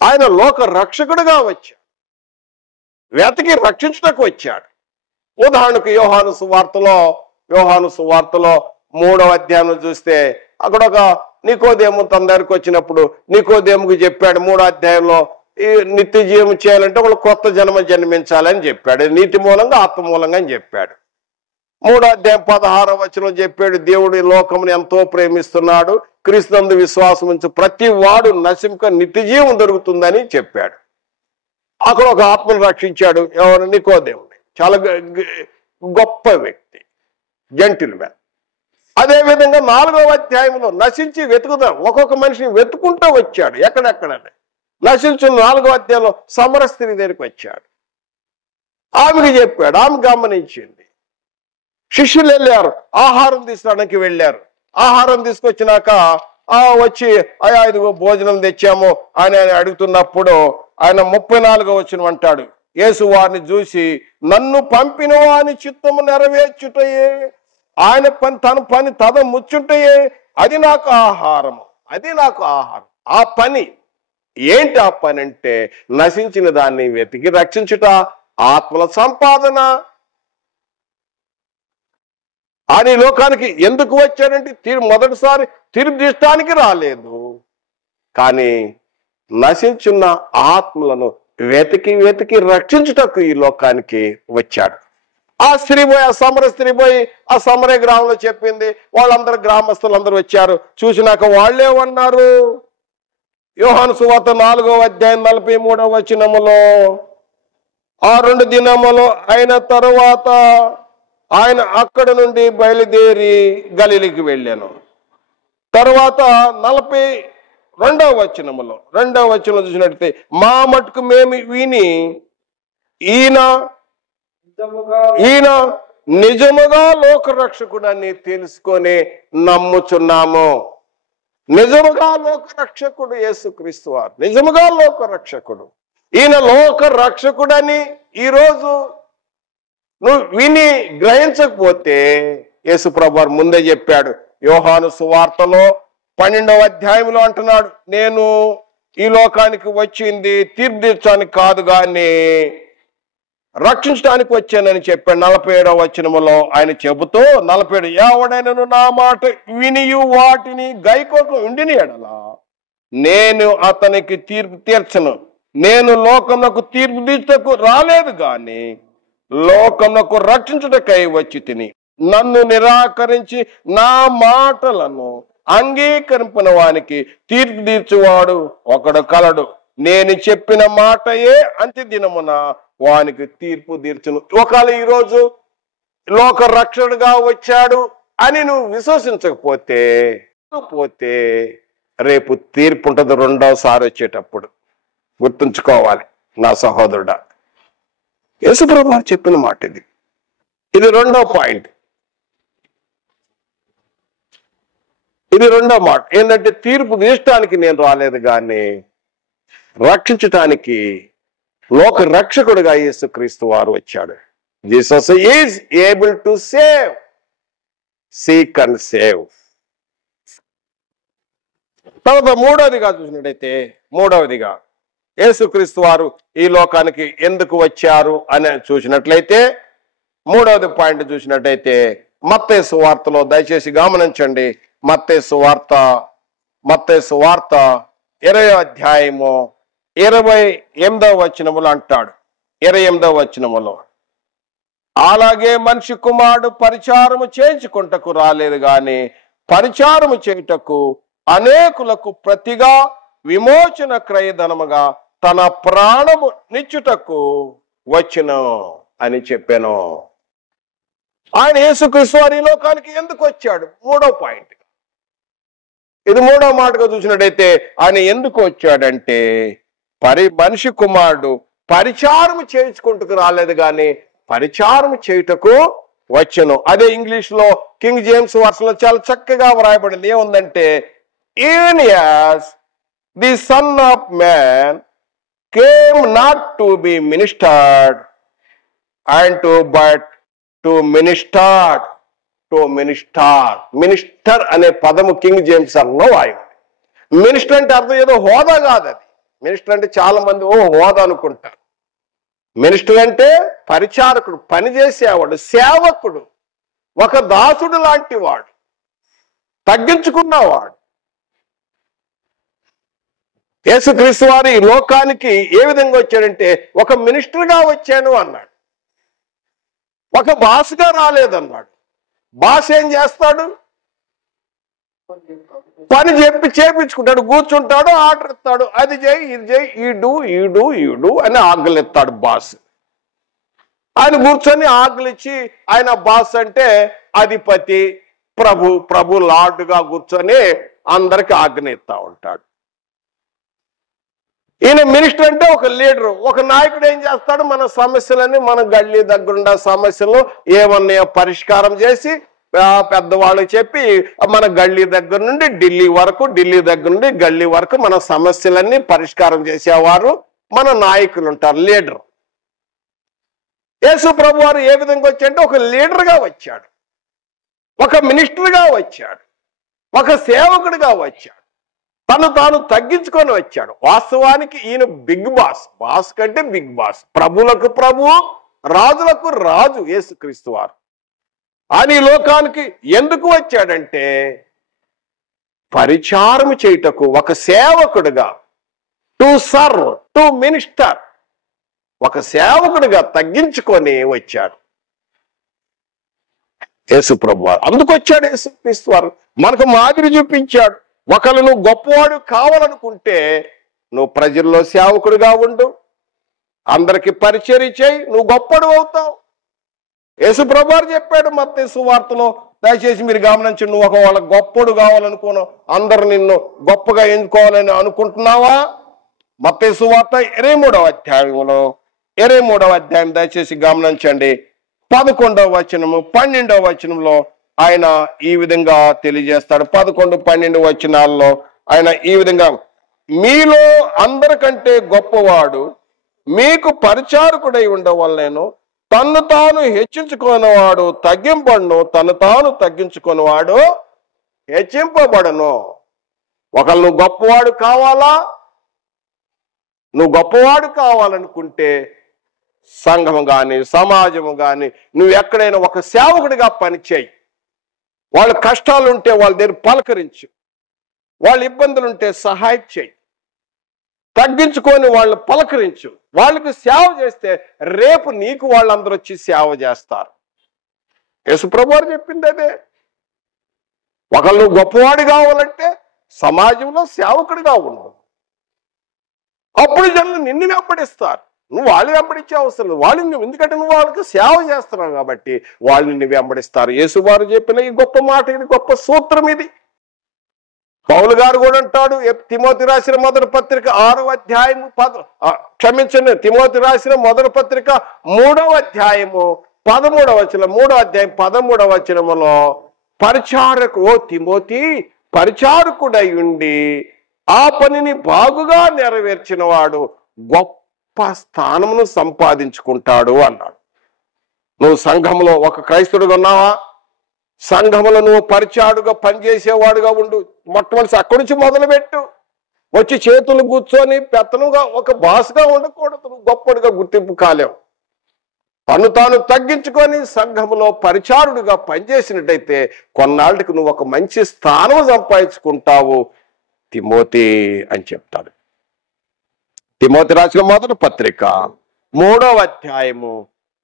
ఆయన లోక రక్షకుడుగా వచ్చాడు, వెతికి రక్షించుటకు వచ్చాడు. ఉదాహరణకు యోహాను సువార్తలో 3వ అధ్యాయం చూస్తే, అక్కడ ఒక నికోదేము తన దగ్గరికి వచ్చినప్పుడు నికోదేముకు చెప్పాడు 3వ అధ్యాయంలో, ఈ నిత్య జీవం చేయాలంటే వాళ్ళు కొత్త జన్మ జన్మించాలని చెప్పాడు. నీటి మూలంగా, ఆత్మ మూలంగా అని చెప్పాడు. 3:16 చెప్పాడు, దేవుడు ఈ లోకమును ఎంతో ప్రేమిస్తున్నాడు, క్రీస్తునందు విశ్వాసం ఉంచి ప్రతి వాడు నశింక నిత్యజీవం దొరుకుతుందని చెప్పాడు. అక్కడ ఒక ఆత్మను రక్షించాడు. ఎవరు? నికోదేవుని. చాలా గొప్ప వ్యక్తి, జెంటిల్ మ్యాన్. అదేవిధంగా 4వ అధ్యాయంలో నశించి వెతుకుదాం, ఒక్కొక్క మనిషిని వెతుకుంటూ వచ్చాడు. ఎక్కడెక్కడనే నశించిన 4వ అధ్యాయంలో సమర స్త్రీ దగ్గరికి వచ్చాడు. ఆమెకి చెప్పాడు, ఆమె గమనించింది. శిష్యులు వెళ్ళారు, ఆహారం తీసుకురావడానికి వెళ్ళారు. ఆహారం తీసుకొచ్చినాక వచ్చి అయ్యా ఇదిగో భోజనం తెచ్చాము అని అడుగుతున్నప్పుడు ఆయన 34వ వచనం అంటాడు, యేసు వారిని చూసి, నన్ను పంపిన వాని చిత్తము నెరవేర్చుటయే, ఆయన పని తన పని తద ముచ్చుంటయే, అది నాకు ఆహారము, అది నాకు ఆహారం. ఆ పని ఏంటి? ఆ పని అంటే నశించిన దాన్ని వెతికి రక్షించుట, ఆత్మల సంపాదన. ఆయన ఈ లోకానికి ఎందుకు వచ్చాడంటే మొదటిసారి తీర్పు తీర్చడానికి రాలేదు, కానీ నశించున్న ఆత్మలను వెతికి వెతికి రక్షించుటకు ఈ లోకానికి వచ్చాడు. ఆ స్త్రీ పోయి, ఆ సమర స్త్రీ పోయి ఆ సమరే గ్రామంలో చెప్పింది. వాళ్ళందరూ గ్రామస్తులందరూ వచ్చారు. చూసినాక వాళ్ళేమన్నారు? యోహాను సువార్త 4వ అధ్యాయం 43వ వచనములో, ఆ 2 దినములు అయిన తరువాత ఆయన అక్కడ నుండి బయలుదేరి గలిలీకి వెళ్ళాను. తర్వాత 42వ వచనములో, 2వ వచనంలో చూసినట్లయితే, మా మటుకు మేము విని ఈయన నిజముగా లోకరక్షకుడని తెలుసుకొని నమ్ముచున్నాము. నిజముగా లోకరక్షకుడు యేసుక్రీస్తు వారు, నిజముగా లోకరక్షకుడు. ఈయన లోకరక్షకుడని ఈరోజు నువ్వు విని గ్రహించకపోతే, యేసు ప్రభువు ముందే చెప్పాడు. యోహాను సువార్తలో 12వ అధ్యాయంలో అంటున్నాడు, నేను ఈ లోకానికి వచ్చింది తీర్పు తీర్చడానికి కాదు కానీ రక్షించడానికి వచ్చానని చెప్పాడు. 47వ వచనములో ఆయన చెబుతూ 47, ఎవడైనను నా మాట వినియు వాటిని గైకోకు ఉండిని ఎడల నేను అతనికి తీర్పు తీర్చను. నేను లోకమునకు తీర్పు తీర్చకు రాలేదు గాని లోకమునకు రక్షించుటకై వచ్చి తిని. నన్ను నిరాకరించి నా మాటలను అంగీకరించిన వానికి తీర్పు తీర్చువాడు ఒకడు కలడు. నేను చెప్పిన మాటయే అంత్య దినమున వానికి తీర్పు తీర్చును. ఒకవేళ ఈరోజు లోక రక్షణగా వచ్చాడు అని నువ్వు విశ్వసించకపోతే రేపు తీర్పు ఉంటుంది 2వసారి వచ్చేటప్పుడు. గుర్తుంచుకోవాలి నా సహోదరుడా, యేసుప్రభువు చెప్పిన మాట ఇది. ఇది 2వ పాయింట్. ఇది 2వ మాట ఏంటంటే, తీర్పు తీర్చడానికి నేను రాలేదు కానీ రక్షించటానికి లోక రక్షకుడుగా యేసుక్రీస్తు వారు వచ్చాడు. Jesus is able to save, seek and save. తర్వాత 3వదిగా చూసినట్టయితే, 3వదిగా యేసుక్రీస్తు వారు ఈ లోకానికి ఎందుకు వచ్చారు అని చూసినట్లయితే, 3వది పాయింట్ చూసినట్టయితే, మత్తయి సువార్తలో దయచేసి గమనించండి. మత్తయి సువార్త 20వ అధ్యాయము 28వ వచనములో అంటాడు. 28వ వచనములో, అలాగే మనిషి కుమారుడు పరిచారము చేయించుకుంటకు రాలేదు గాని పరిచారము చేయుటకు అనేకులకు ప్రతిగా విమోచన క్రయధనముగా తన ప్రాణము నిచ్చుటకు వచ్చును అని చెప్పాను. ఆయన యేసుక్రీస్తు వారు ఈ లోకానికి ఎందుకు వచ్చాడు? 3వ పాయింట్. ఇది 3వ మాటగా చూసినట్టయితే, ఆయన ఎందుకు వచ్చాడంటే, మనిషి కుమారుడు పరిచారము చేయించుకుంటూ రాలేదు కానీ పరిచారము చేయుటకు వచ్చును. అదే ఇంగ్లీష్ లో కింగ్ జేమ్స్ వర్షన్లో చాలా చక్కగా వ్రాయబడింది. ఏముందంటే, even as the Son of Man came not to be ministered and but to minister. Minister అనే పదము కింగ్ జేమ్స్ లో వాయింది. మినిస్టర్ అంటే అర్థం ఏదో హోదా కాదు. అది మినిస్టర్ అంటే చాలా మంది హోదా అనుకుంటారు. మినిస్టర్ అంటే పరిచారకుడు, పనిచేసేవాడు, సేవకుడు, ఒక దాసుడు లాంటి వాడు, తగ్గించుకున్నవాడు. యేసుక్రీస్తు వారు ఈ లోకానికి ఏ విధంగా వచ్చాడంటే, ఒక మినిస్టర్గా వచ్చాను అన్నాడు, ఒక బాస్గా రాలేదన్నాడు. బాస్ ఏం చేస్తాడు? పని చెప్పి చేపించుకుంటాడు, కూర్చుంటాడు, ఆర్డర్ ఇస్తాడు, అది చేయి, ఇది చేయి, ఈడు అని ఆజ్ఞలు ఇస్తాడు బాస్. ఆయన కూర్చొని ఆజ్ఞలు ఇచ్చి, ఆయన బాస్ అంటే అధిపతి, ప్రభు లార్డుగా కూర్చొని అందరికి ఆజ్ఞ ఇస్తా ఉంటాడు. ఈయన మినిస్టర్ అంటే ఒక లీడరు, ఒక నాయకుడు ఏం చేస్తాడు? మన సమస్యలని, మన గల్లీ దగ్గరుండే సమస్యలు ఏమన్నాయో పరిష్కారం చేసి పెద్దవాళ్ళు చెప్పి మన గల్లీ దగ్గర నుండి ఢిల్లీ వరకు, ఢిల్లీ దగ్గర నుండి గల్లీ వరకు మన సమస్యలన్నీ పరిష్కారం చేసేవారు మన నాయకులు ఉంటారు, లీడర్. యేసు ప్రభు వారు ఏ విధంగా వచ్చాడంటే ఒక లీడర్గా వచ్చాడు, ఒక మినిస్టర్గా వచ్చాడు, ఒక సేవకుడిగా వచ్చాడు, తను తాను తగ్గించుకొని వచ్చాడు. వాస్తవానికి ఈయన బిగ్ బాస్, బాస్ కంటే బిగ్ బాస్, ప్రభులకు ప్రభు, రాజులకు రాజు యేసుక్రీస్తు వారు. ఆయన ఈ లోకానికి ఎందుకు వచ్చాడంటే పరిచారం చేయుటకు, ఒక సేవకుడిగా, టు సర్వ్, టు మినిస్టర్, ఒక సేవకుడిగా తగ్గించుకొని వచ్చాడు యేసు ప్రభు వారు. అందుకు వచ్చాడు యేసుక్రీస్తు వారు, మనకు మాదిరి చూపించాడు. ఒకళ్ళు నువ్వు గొప్పవాడు కావాలనుకుంటే నువ్వు ప్రజల్లో సేవకుడిగా ఉండు, అందరికి పరిచర్య చేయి, నువ్వు గొప్పడు అవుతావు. యేసు ప్రభు వారు చెప్పాడు మత్తయి సువార్తలో, దయచేసి మీరు గమనించండి. నువ్వు ఒకవేళ గొప్పడు కావాలనుకోను, అందరు నిన్ను గొప్పగా ఎన్నుకోవాలని అనుకుంటున్నావా? మత్తయి సువార్త 23వ అధ్యాయంలో, 23వ అధ్యాయం దయచేసి గమనించండి. 11వ వచనము 12వ వచనంలో ఆయన ఈ విధంగా తెలియజేస్తాడు. 11, 12 వచనాల్లో ఆయన ఈ విధంగా, మీలో అందరికంటే గొప్పవాడు మీకు పరిచారకుడై ఉండవలెను, తన్ను తాను హెచ్చించుకునేవాడు తగ్గింపబడును, తను తాను తగ్గించుకునేవాడు హెచ్చింపబడను. ఒకళ్ళు నువ్వు గొప్పవాడు కావాలా? నువ్వు గొప్పవాడు కావాలనుకుంటే సంఘము కానీ, సమాజము కానీ, నువ్వు ఎక్కడైనా ఒక సేవకుడిగా పనిచేయి. వాళ్ళ కష్టాలుంటే వాళ్ళ దగ్గర పలకరించు, వాళ్ళ ఇబ్బందులుంటే సహాయం చేయి, తగ్గించుకొని వాళ్ళని పలకరించు, వాళ్ళకి సేవ చేస్తే రేపు నీకు వాళ్ళందరూ వచ్చి సేవ చేస్తారు. యేసు ప్రభు వారు చెప్పింది అదే. ఒకళ్ళు గొప్పవాడు కావాలంటే సమాజంలో సేవకుడిగా ఉండు, అప్పుడు జనులు నిన్ను వెంబడిస్తారు. నువ్వు వాళ్ళు వెంబడించే అవసరం లేదు, వాళ్ళు ఎందుకంటే నువ్వు వాళ్ళకి సేవ చేస్తున్నావు కాబట్టి వాళ్ళు నిన్ను వెంబడిస్తారు. యేసు వారు చెప్పిన ఈ గొప్ప మాట, ఇది గొప్ప సూత్రం. ఇది పౌలు గారు కూడా అంటాడు, తిమోతి రాసిన మొదటి పత్రిక 6వ అధ్యాయము క్షమించండి, తిమోతి రాసిన మొదటి పత్రిక 3వ అధ్యాయము 13వ వచనం, 3వ అధ్యాయం 13వ వచనములో, పరిచారకు, ఓ తిమోతి, పరిచారకుడై ఉండి ఆ పనిని బాగుగా నెరవేర్చిన వాడు గొప్ప స్థానమును సంపాదించుకుంటాడు అన్నాడు. నువ్వు సంఘంలో ఒక క్రైస్తవుడుగా ఉన్నావా? సంఘంలో నువ్వు పరిచాడుగా పనిచేసేవాడుగా ఉండు. మొట్టమొదటి అక్కడి నుంచి మొదలుపెట్టు. వచ్చి చేతులు కూర్చొని పెత్తనుగా ఒక బాస్గా ఉండకూడదు, నువ్వు గొప్పడుగా గుర్తింపు కాలేవు. తను తాను తగ్గించుకొని సంఘంలో పరిచారుడుగా పనిచేసినట్టయితే కొన్నాళ్ళకి నువ్వు ఒక మంచి స్థానం సంపాదించుకుంటావు తిమోతి అని చెప్తాడు. తిమోతి రాసిన మొదటి పత్రిక 3వ అధ్యాయం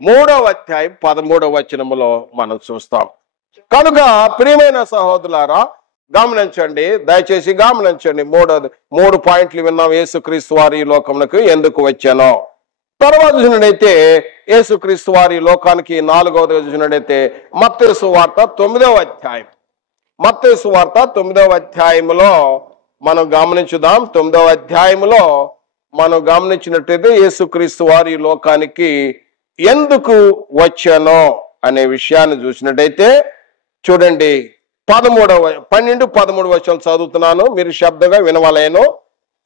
13వ వచనములో మనం చూస్తాం. కనుక ప్రియమైన సహోదరులారా గమనించండి, దయచేసి గమనించండి. 3 పాయింట్లు విన్నాం. యేసుక్రీస్తు వారు ఈ లోకమునకు ఎందుకు వచ్చానో. తర్వాత చూసినట్టయితే యేసుక్రీస్తు వారి లోకానికి 4వది చూసినట్టయితే మత్తయి సువార్త 9వ అధ్యాయం. మత్తయి సువార్త 9వ అధ్యాయంలో మనం గమనించుదాం. 9వ అధ్యాయంలో మనం గమనించినట్టయితే యేసుక్రీస్తు వారి లోకానికి ఎందుకు వచ్చానో అనే విషయాన్ని చూసినట్టయితే చూడండి, 12, 13 వచనం చదువుతున్నాను, మీరు శబ్దంగా వినవలేను,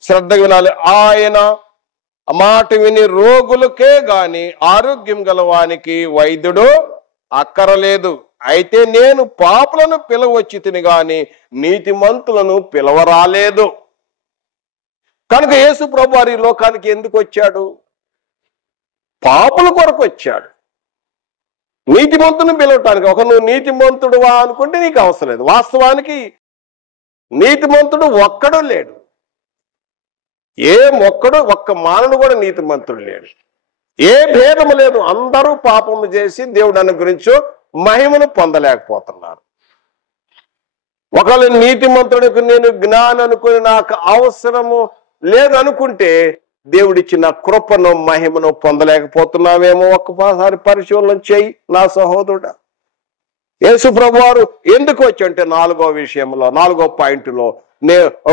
శ్రద్ధగా వినాలి. ఆయన మాట విని రోగులకే గాని ఆరోగ్యం గలవానికి వైద్యుడు అక్కరలేదు. అయితే నేను పాపులను పిలవచ్చి తిని గాని నీతిమంతులను పిలవరాలేదు. కనుక యేసు ప్రభు వారి లోకానికి ఎందుకు వచ్చాడు? పాపుల కొరకు వచ్చాడు, నీతిమంతుని పిలవటానికి. ఒక నువ్వు నీతిమంతుడువా అనుకుంటే నీకు అవసరం లేదు. వాస్తవానికి నీతిమంతుడు ఒక్కడు లేడు, ఒక్క మానవుడు కూడా నీతిమంతుడు లేడు. ఏ భేదము లేదు, అందరూ పాపము చేసి దేవుడు అనుగ్రహించు మహిమను పొందలేకపోతున్నారు. ఒకవేళ నీతిమంతుడికి నేను జ్ఞానం అనుకుని నాకు అవసరము లేదనుకుంటే దేవుడిచ్చిన కృపను మహిమను పొందలేకపోతున్నావేమో ఒక్కసారి పరిశీలన చేయి నా సహోదరుడా. యేసు ప్రభువారు ఎందుకు వచ్చి అంటే 4వ విషయంలో 4వ పాయింట్లో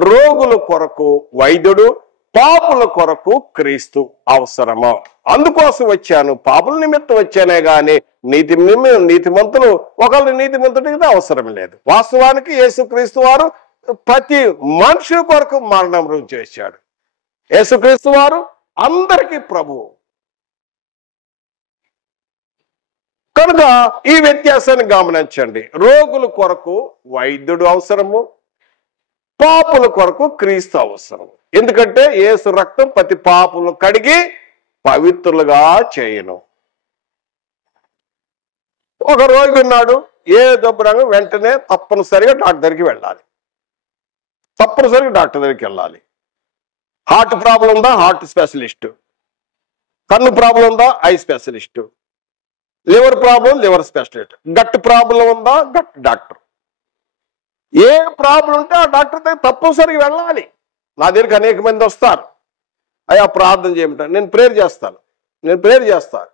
రోగుల కొరకు వైద్యుడు, పాపుల కొరకు క్రీస్తు అవసరమా. అందుకోసం వచ్చాను, పాపుల నిమిత్తం వచ్చానే గాని నీతిమంతులు ఒకళ్ళు నీతిమంతుడికి అవసరం లేదు. వాస్తవానికి యేసుక్రీస్తు వారు ప్రతి మనిషి కొరకు మరణం రుచి చేశాడు. యేసుక్రీస్తు వారు అందరికీ ప్రభువు కనుక ఈ వ్యత్యాసాన్ని గమనించండి. రోగుల కొరకు వైద్యుడు అవసరము, పాపుల కొరకు క్రీస్తు అవసరం. ఎందుకంటే యేసు రక్తం ప్రతి పాపులను కడిగి పవిత్రులుగా చేయను. ఒక రోగి ఉన్నాడు, ఏ జబ్బునగా వెంటనే తప్పనిసరిగా డాక్టర్ దగ్గరికి వెళ్ళాలి. తప్పనిసరిగా డాక్టర్ దగ్గరికి వెళ్ళాలి. హార్ట్ ప్రాబ్లం ఉందా, హార్ట్ స్పెషలిస్టు. కన్ను ప్రాబ్లం ఉందా, eye specialist. Liver problem, liver specialist. Gut problem ఉందా, గట్ డాక్టర్. ఏ ప్రాబ్లం ఉంటే ఆ డాక్టర్ దగ్గర తప్పనిసరిగా వెళ్ళాలి. నా దగ్గరికి అనేక మంది వస్తారు, అయ్యా ప్రార్థన చేయమంటారు. నేను ప్రేయర్ చేస్తాను,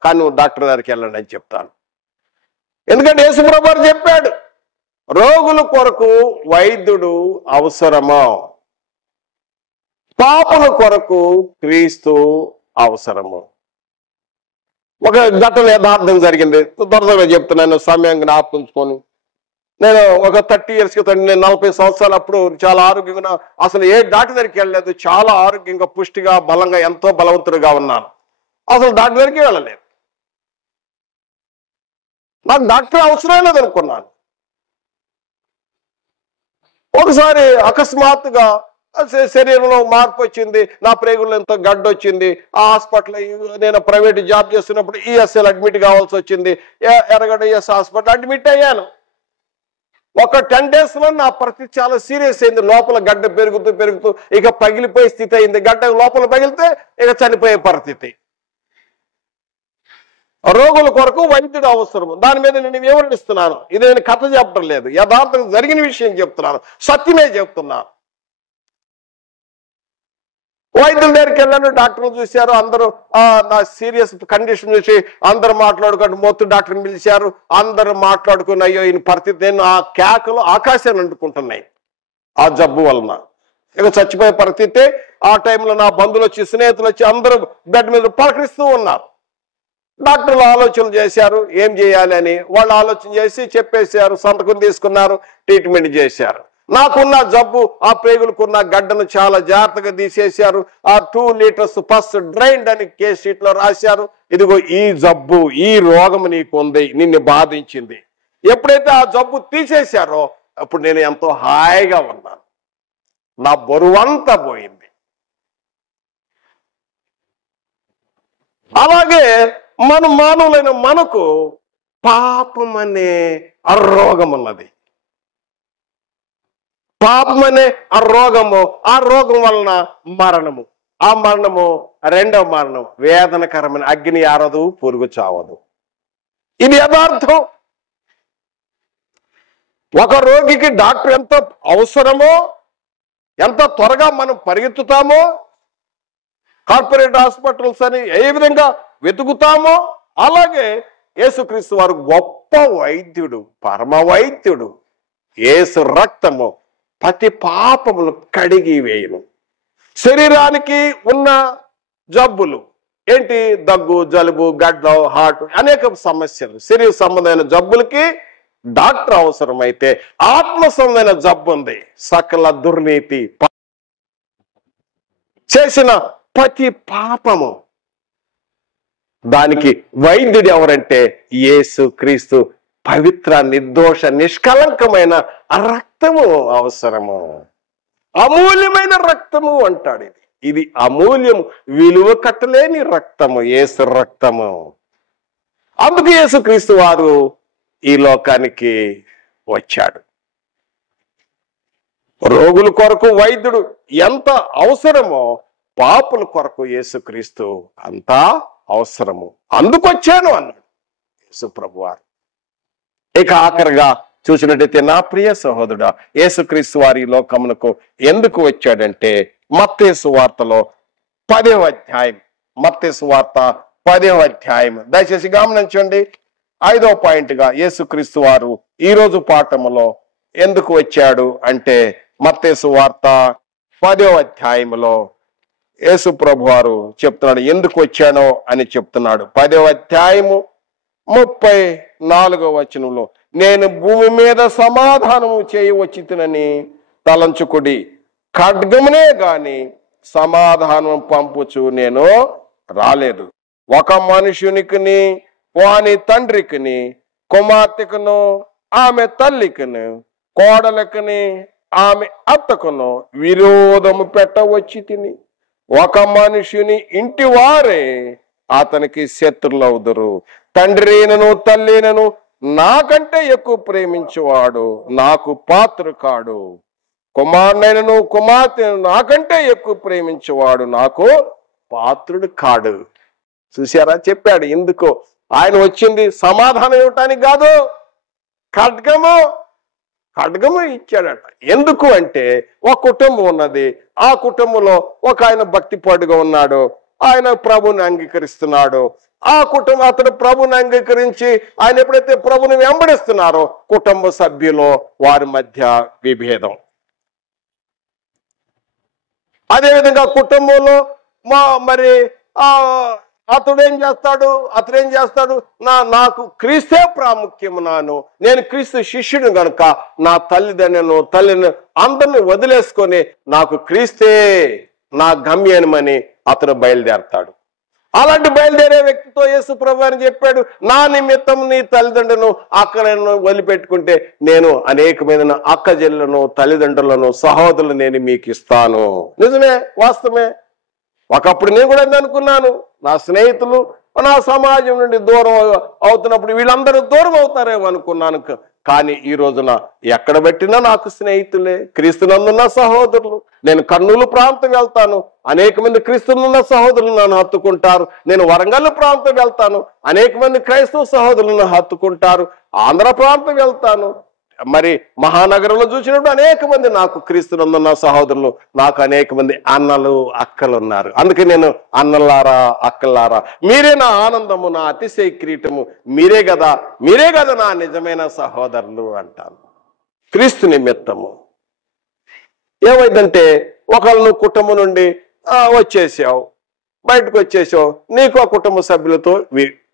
కానీ నువ్వు డాక్టర్ దగ్గరికి వెళ్ళండి అని చెప్తాను. ఎందుకంటే యేసుప్రభువు వారు చెప్పాడు, రోగుల కొరకు వైద్యుడు అవసరమా, పాపుల కొరకు క్రీస్తు అవసరము. ఒక ఘటన యథార్థం జరిగింది, త్వరగా చెప్తున్నాను, సమయం జ్ఞాపకించుకొని. నేను ఒక 30 years క్రితం, నేను 40 సంవత్సరాలు అప్పుడు చాలా ఆరోగ్యంగా, అసలు ఏ డాక్టర్ దగ్గరికి వెళ్ళలేదు. చాలా ఆరోగ్యంగా, పుష్టిగా, బలంగా, ఎంతో బలవంతుడిగా ఉన్నాను. అసలు డాక్టర్ దగ్గరికి వెళ్ళలేదు. నాకు డాక్టర్ అవసరం లేదు అనుకున్నాను. ఒకసారి అకస్మాత్తుగా శరీరంలో మార్పు వచ్చింది, నా ప్రేగుల్లో ఎంతో గడ్డ వచ్చింది. ఆ హాస్పిటల్, నేను ప్రైవేట్ జాబ్ చేస్తున్నప్పుడు ఈఎస్ఎల్ అడ్మిట్ కావాల్సి వచ్చింది. ఎర్రగడ్డ ఈఎస్ హాస్పిటల్ అడ్మిట్ అయ్యాను. ఒక 10 days లో నా పరిస్థితి చాలా సీరియస్ అయింది. లోపల గడ్డ పెరుగుతూ ఇక పగిలిపోయే స్థితి అయింది. గడ్డ లోపల పగిలితే ఇక చనిపోయే పరిస్థితి. రోగుల కొరకు వైద్యుడు అవసరం. దాని మీద నేను వివరణిస్తున్నాను. ఇది నేను కథ చెప్పడం లేదు, యథార్థం జరిగిన విషయం చెప్తున్నాను, సత్యమే చెప్తున్నాను. వైద్యుల దగ్గరికి వెళ్ళాను, డాక్టర్లు చూశారు. అందరూ నా సీరియస్ కండిషన్ చూసి అందరూ మాట్లాడుకుంటూ మొత్తం డాక్టర్ని పిలిచారు. అందరూ మాట్లాడుకుని అయ్యో ఈయన పరిస్థితి, నేను ఆ కేకలు ఆకాశాన్ని అంటుకుంటున్నాయి ఆ జబ్బు వలన. ఇక చచ్చిపోయే పరిస్థితి. ఆ టైంలో నా బంధువులు వచ్చి, స్నేహితులు వచ్చి అందరూ బెడ్ మీద పలకరిస్తూ ఉన్నారు. డాక్టర్లు ఆలోచన చేశారు ఏం చేయాలి అని. వాళ్ళు ఆలోచన చేసి చెప్పేశారు, సంతకం తీసుకున్నారు, ట్రీట్మెంట్ చేశారు. నాకున్న జబ్బు, ఆ ప్రేగులకున్న గడ్డను చాలా జాగ్రత్తగా తీసేశారు. ఆ 2 liters ఫస్ట్ డ్రైన్డ్ అని కేస్ షీట్లో రాశారు. ఇదిగో ఈ జబ్బు, ఈ రోగం నీకు ఉంది, నిన్ను బాధించింది. ఎప్పుడైతే ఆ జబ్బు తీసేశారో అప్పుడు నేను ఎంతో హాయిగా ఉన్నాను. నా బరువంతా పోయింది. అలాగే మానవులైన మనకు పాపం అనే రోగం ఉన్నది. పాపం అనే ఆ రోగం వలన మరణము. ఆ మరణము రెండవ మరణం, వేదనకరమైన, అగ్ని ఆరదు, పురుగు చావదు. ఇది యథార్థం. ఒక రోగికి డాక్టర్ ఎంత అవసరమో, ఎంత త్వరగా మనం పరిగెత్తుతామో, కార్పొరేట్ హాస్పిటల్స్ అని ఏ విధంగా వెతుకుతామో, అలాగే యేసుక్రీస్తు వారు గొప్ప వైద్యుడు, పరమ వైద్యుడు. యేసు రక్తము ప్రతి పాపములు కడిగి వేయును. శరీరానికి ఉన్న జబ్బులు ఏంటి? దగ్గు, జలుబు, గడ్డ, హార్ట్, అనేక సమస్యలు, శరీర సంబంధమైన జబ్బులకి డాక్టర్ అవసరమైతే, ఆత్మ సంబంధమైన జబ్బు ఉంది, సకల దుర్నీతి చేసిన ప్రతి పాపము, దానికి వైద్యుడు ఎవరంటే యేసు క్రీస్తు. పవిత్ర, నిర్దోష, నిష్కలంకమైన రక్తము అవసరము. అమూల్యమైన రక్తము అంటాడు. ఇది అమూల్యము, విలువ కట్టలేని రక్తము, యేసు రక్తము. అందుకు యేసు క్రీస్తు వారు ఈ లోకానికి వచ్చాడు. రోగుల కొరకు వైద్యుడు ఎంత అవసరమో, పాపుల కొరకు యేసుక్రీస్తు అంతా అవసరము. అందుకొచ్చాను అన్నాడు యేసు ప్రభువారు. ఇక ఆఖరిగా చూసినట్టయితే నా ప్రియ సహోదరుడా, యేసుక్రీస్తు వారి లోకమునకు ఎందుకు వచ్చాడంటే మత్తయి సువార్తలో 10వ అధ్యాయం, మత్తయి సువార్త 10వ అధ్యాయం దయచేసి గమనించండి. 5వ పాయింట్గా యేసుక్రీస్తు వారు ఈరోజు పాఠములో ఎందుకు వచ్చాడు అంటే మత్తయి సువార్త 10వ అధ్యాయంలో యేసు ప్రభు వారు చెప్తున్నాడు ఎందుకు వచ్చానో అని చెప్తున్నాడు. 10వ అధ్యాయము 34వ వచనంలో, నేను భూమి మీద సమాధానము చేయవచ్చితినని తలంచుకుడి, ఖడ్గమునే గాని సమాధానం పంపుచు నేను రాలేదు. ఒక మనుషునికిని వాని తండ్రికిని కుమార్తెకును ఆమె తల్లికిని కోడలకిని ఆమె అత్తకును విరోధము పెట్టవచ్చి తిని ఒక మనుషుని ఇంటి వారే అతనికి శత్రులవుదురు. తండ్రినను తల్లినను నాకంటే ఎక్కువ ప్రేమించేవాడు నాకు పాత్ర కాడు. కుమారునైనను కుమార్తెను నాకంటే ఎక్కువ ప్రేమించేవాడు నాకు పాత్రుడు కాడు. చూసారా, చెప్పాడు ఎందుకో. ఆయన వచ్చింది సమాధానం ఇవ్వటానికి కాదు, ఖడ్గము ఇచ్చాడట. ఎందుకు అంటే ఒక కుటుంబం ఉన్నది, ఆ కుటుంబంలో ఒక ఆయన భక్తిపరుడుగా ఉన్నాడు, ఆయన ప్రభుని అంగీకరిస్తున్నాడు. ఆ కుటుంబం అతడు ప్రభుని అంగీకరించి ఆయన ఎప్పుడైతే ప్రభుని వెంబడిస్తున్నారో కుటుంబ సభ్యులు వారి మధ్య విభేదం. అదేవిధంగా కుటుంబంలో మరి అతడేం చేస్తాడు, నాకు క్రీస్తే ప్రాముఖ్యము, నేను క్రీస్తు శిష్యుడు గనుక నా తల్లిని అందరిని వదిలేసుకొని నాకు క్రీస్తే నా గమ్యమని అతను బయలుదేరతాడు. అలాంటి బయలుదేరే వ్యక్తితో యేసు ప్రభువు అని చెప్పాడు, నా నిమిత్తం నీ తల్లిదండ్రులను అక్కలను వదిలిపెట్టుకుంటే నేను అనేకమైన అక్క చెల్లెలను తల్లిదండ్రులను సహోదరులను నేను మీకు ఇస్తాను. నిజమే, వాస్తవమే. ఒకప్పుడు నేను కూడా అనుకున్నాను, నా స్నేహితులు నా సమాజం నుండి దూరం అవుతున్నప్పుడు వీళ్ళందరూ దూరం అవుతారేమో అనుకున్నాను. కానీ ఈ రోజున ఎక్కడ పెట్టినా నాకు స్నేహితులే, క్రీస్తునందున్న సహోదరులు. నేను కర్నూలు ప్రాంతం వెళ్తాను, అనేక మంది క్రీస్తునున్న సహోదరులు నన్ను హత్తుకుంటారు. నేను వరంగల్ ప్రాంతం వెళ్తాను, అనేక మంది క్రైస్తవ సహోదరులను హత్తుకుంటారు. ఆంధ్ర ప్రాంతం వెళ్తాను, మరి మహానగరంలో చూసినప్పుడు అనేక మంది నాకు క్రీస్తునందున్న సహోదరులు, నాకు అనేక మంది అన్నలు అక్కలు ఉన్నారు. అందుకే నేను అన్నలారా అక్కలారా మీరే నా ఆనందము, నా అతిశయ కిరీటము, మీరే కదా నా నిజమైన సహోదరులు అంటాను. క్రీస్తు నిమిత్తము ఏమైందంటే ఒకళ్ళు కుటుంబం నుండి వచ్చేసావు, బయటకు వచ్చేసావు, నీకు ఆ కుటుంబ సభ్యులతో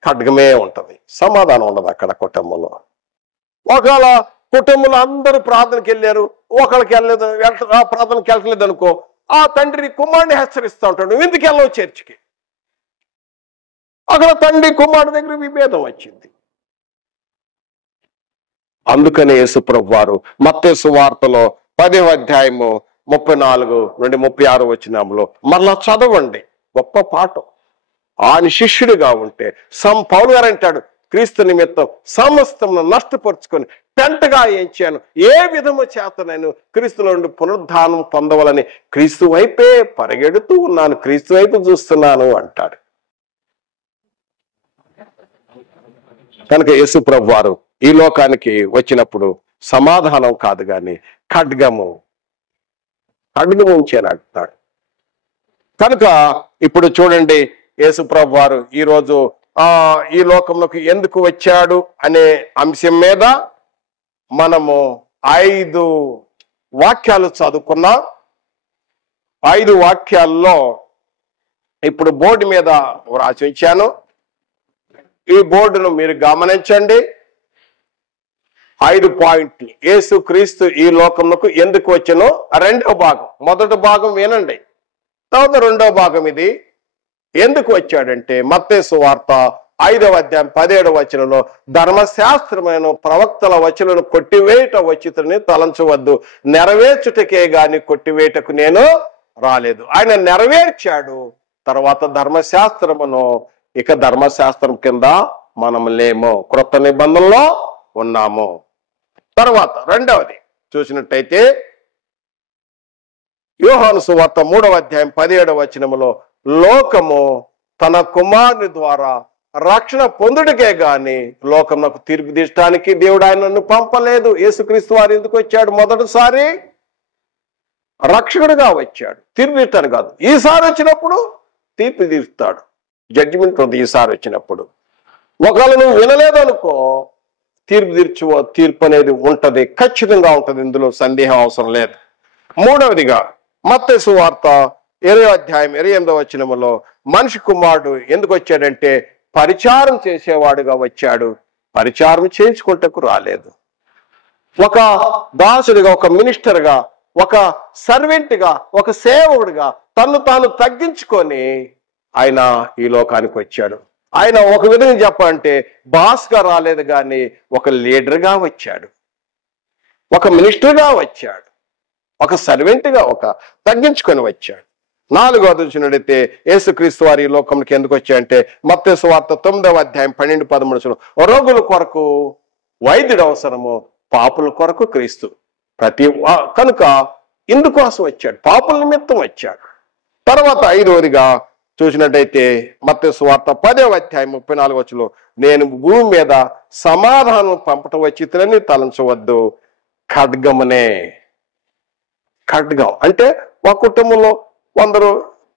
ఖడ్గమే ఉంటది, సమాధానం ఉండదు అక్కడ కుటుంబంలో. ఒకవేళ కుటుంబంలో అందరూ ప్రార్థనకి వెళ్ళారు, ఒకళ్ళకి వెళ్ళలేదు, ప్రార్థనకి వెళ్ళలేదు అనుకో, ఆ తండ్రి కుమారుని హెచ్చరిస్తూ ఉంటాడు, నువ్వు ఎందుకు వెళ్ళవు చర్చికి. అక్కడ తండ్రి కుమారుడి దగ్గర విభేదం వచ్చింది. అందుకనే యేసుప్రభు వారు మత్తయి సువార్తలో 10వ అధ్యాయము 34 నుండి 36 వచనంలో మరలా చదవండి, గొప్ప పాఠం. ఆయన శిష్యుడిగా ఉంటే పౌలు గారు అంటాడు, క్రీస్తు నిమిత్తం సమస్తమును నష్టపరుచుకొని పెంటగా ఎంచాను, ఏ విధము చేత నేను క్రీస్తులో నుండి పునరుద్ధానం పొందవాలని క్రీస్తు వైపే పరిగెడుతూ ఉన్నాను, క్రీస్తు వైపు చూస్తున్నాను అంటాడు. కనుక యేసు ప్రభు వారు ఈ లోకానికి వచ్చినప్పుడు సమాధానం కాదు కానీ ఖడ్గము ఉంచాను అంటున్నాడు. కనుక ఇప్పుడు చూడండి, యేసు ప్రభు వారు ఈరోజు ఈ లోకంలోకి ఎందుకు వచ్చాడు అనే అంశం మీద మనము 5 వాక్యాలు చదువుకున్నాం. 5 వాక్యాల్లో ఇప్పుడు బోర్డు మీద రాసి ఇచ్చాను, ఈ బోర్డును మీరు గమనించండి. 5 పాయింట్లు. యేసు క్రీస్తు ఈ లోకంలోకి ఎందుకు వచ్చానో 2వ భాగం, మొదటి భాగం వినండి, తర్వాత 2వ భాగం ఇది. ఎందుకు వచ్చాడంటే మత్తయి సువార్త 5వ అధ్యాయం 17వ వచనంలో, ధర్మశాస్త్రమైన ప్రవక్తల వచనను కొట్టివేయట వచ్చితని తలంచవద్దు, నెరవేర్చుటకే గాని కొట్టివేయటకు నేను రాలేదు. ఆయన నెరవేర్చాడు. తర్వాత ధర్మశాస్త్రమును, ఇక ధర్మశాస్త్రం కింద మనం లేము, క్రొత్త నిబంధనలో ఉన్నాము. తర్వాత 2వది చూసినట్టయితే యోహాను సువార్త 3వ అధ్యాయం 17వ వచనములో, లోకము తన కుమారుని ద్వారా రక్షణ పొందుడికే గాని లోకమునకు తీర్పు తీర్చడానికి దేవుడు ఆయనను పంపలేదు. యేసుక్రీస్తు వారు ఎందుకు వచ్చాడు? మొదటిసారి రక్షకుడిగా వచ్చాడు, తీర్పు తీర్చడానికి కాదు. ఈసారి వచ్చినప్పుడు తీర్పు తీరుస్తాడు, జడ్జిమెంట్ ఉంది. ఈసారి వచ్చినప్పుడు ఒకవేళ నువ్వు వినలేదనుకో, తీర్పు అనేది ఉంటది, ఖచ్చితంగా ఉంటది, ఇందులో సందేహం అవసరం లేదు. మూడవదిగా మత్తయి సువార్త 20వ అధ్యాయం 28వ వచనములో మనిషి కుమారుడు ఎందుకు వచ్చాడంటే పరిచారం చేసేవాడుగా వచ్చాడు, పరిచారం చేయించుకుంటకు రాలేదు. ఒక దాసుడిగా, ఒక మినిస్టర్గా, ఒక సర్వెంట్గా, ఒక సేవకుడిగా తను తాను తగ్గించుకొని ఆయన ఈ లోకానికి వచ్చాడు. ఆయన ఒక విధంగా చెప్పాలంటే బాస్గా రాలేదు కానీ ఒక లీడర్గా వచ్చాడు, ఒక మినిస్టర్గా వచ్చాడు, ఒక సర్వెంట్గా ఒక తగ్గించుకొని వచ్చాడు. 4వ చూసినట్టయితే యేసుక్రీస్తు వారి ఈ లోకంకి ఎందుకు వచ్చాయంటే మత్తయి సువార్త 9వ అధ్యాయం 12-13 రోగుల కొరకు వైద్యుడు అవసరము, పాపుల కొరకు క్రీస్తు. కనుక ఇందుకోసం వచ్చాడు, పాపుల నిమిత్తం వచ్చాడు. తర్వాత 5వదిగా చూసినట్టయితే మత్తయి సువార్త 10వ అధ్యాయం 34వ వచనంలో నేను భూమి మీద సమాధానం పంపట వచ్చితని తలంచవద్దు, ఖడ్గమునే. ఖడ్గం అంటే ఒక కుటుంబంలో కొందరు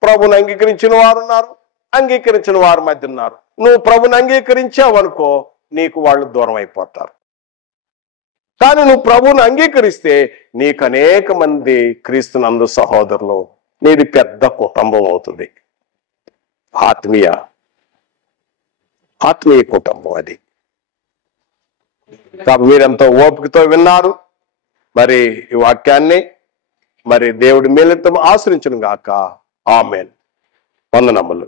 ప్రభుని అంగీకరించిన వారు ఉన్నారు, అంగీకరించిన వారి మధ్య ఉన్నారు. నువ్వు ప్రభుని అంగీకరించావు అనుకో, నీకు వాళ్ళు దూరం అయిపోతారు. కానీ నువ్వు ప్రభువుని అంగీకరిస్తే నీకు అనేక మంది క్రీస్తునందు సహోదరులు, నీది పెద్ద కుటుంబం అవుతుంది. ఆత్మీయ కుటుంబం అది. కాబట్టి మీరెంతో ఓపికతో విన్నారు. మరి ఈ వాక్యాన్ని మరి దేవుడి మేలుతో ఆశ్రయించును గాక. ఆమేన్. వందనములు.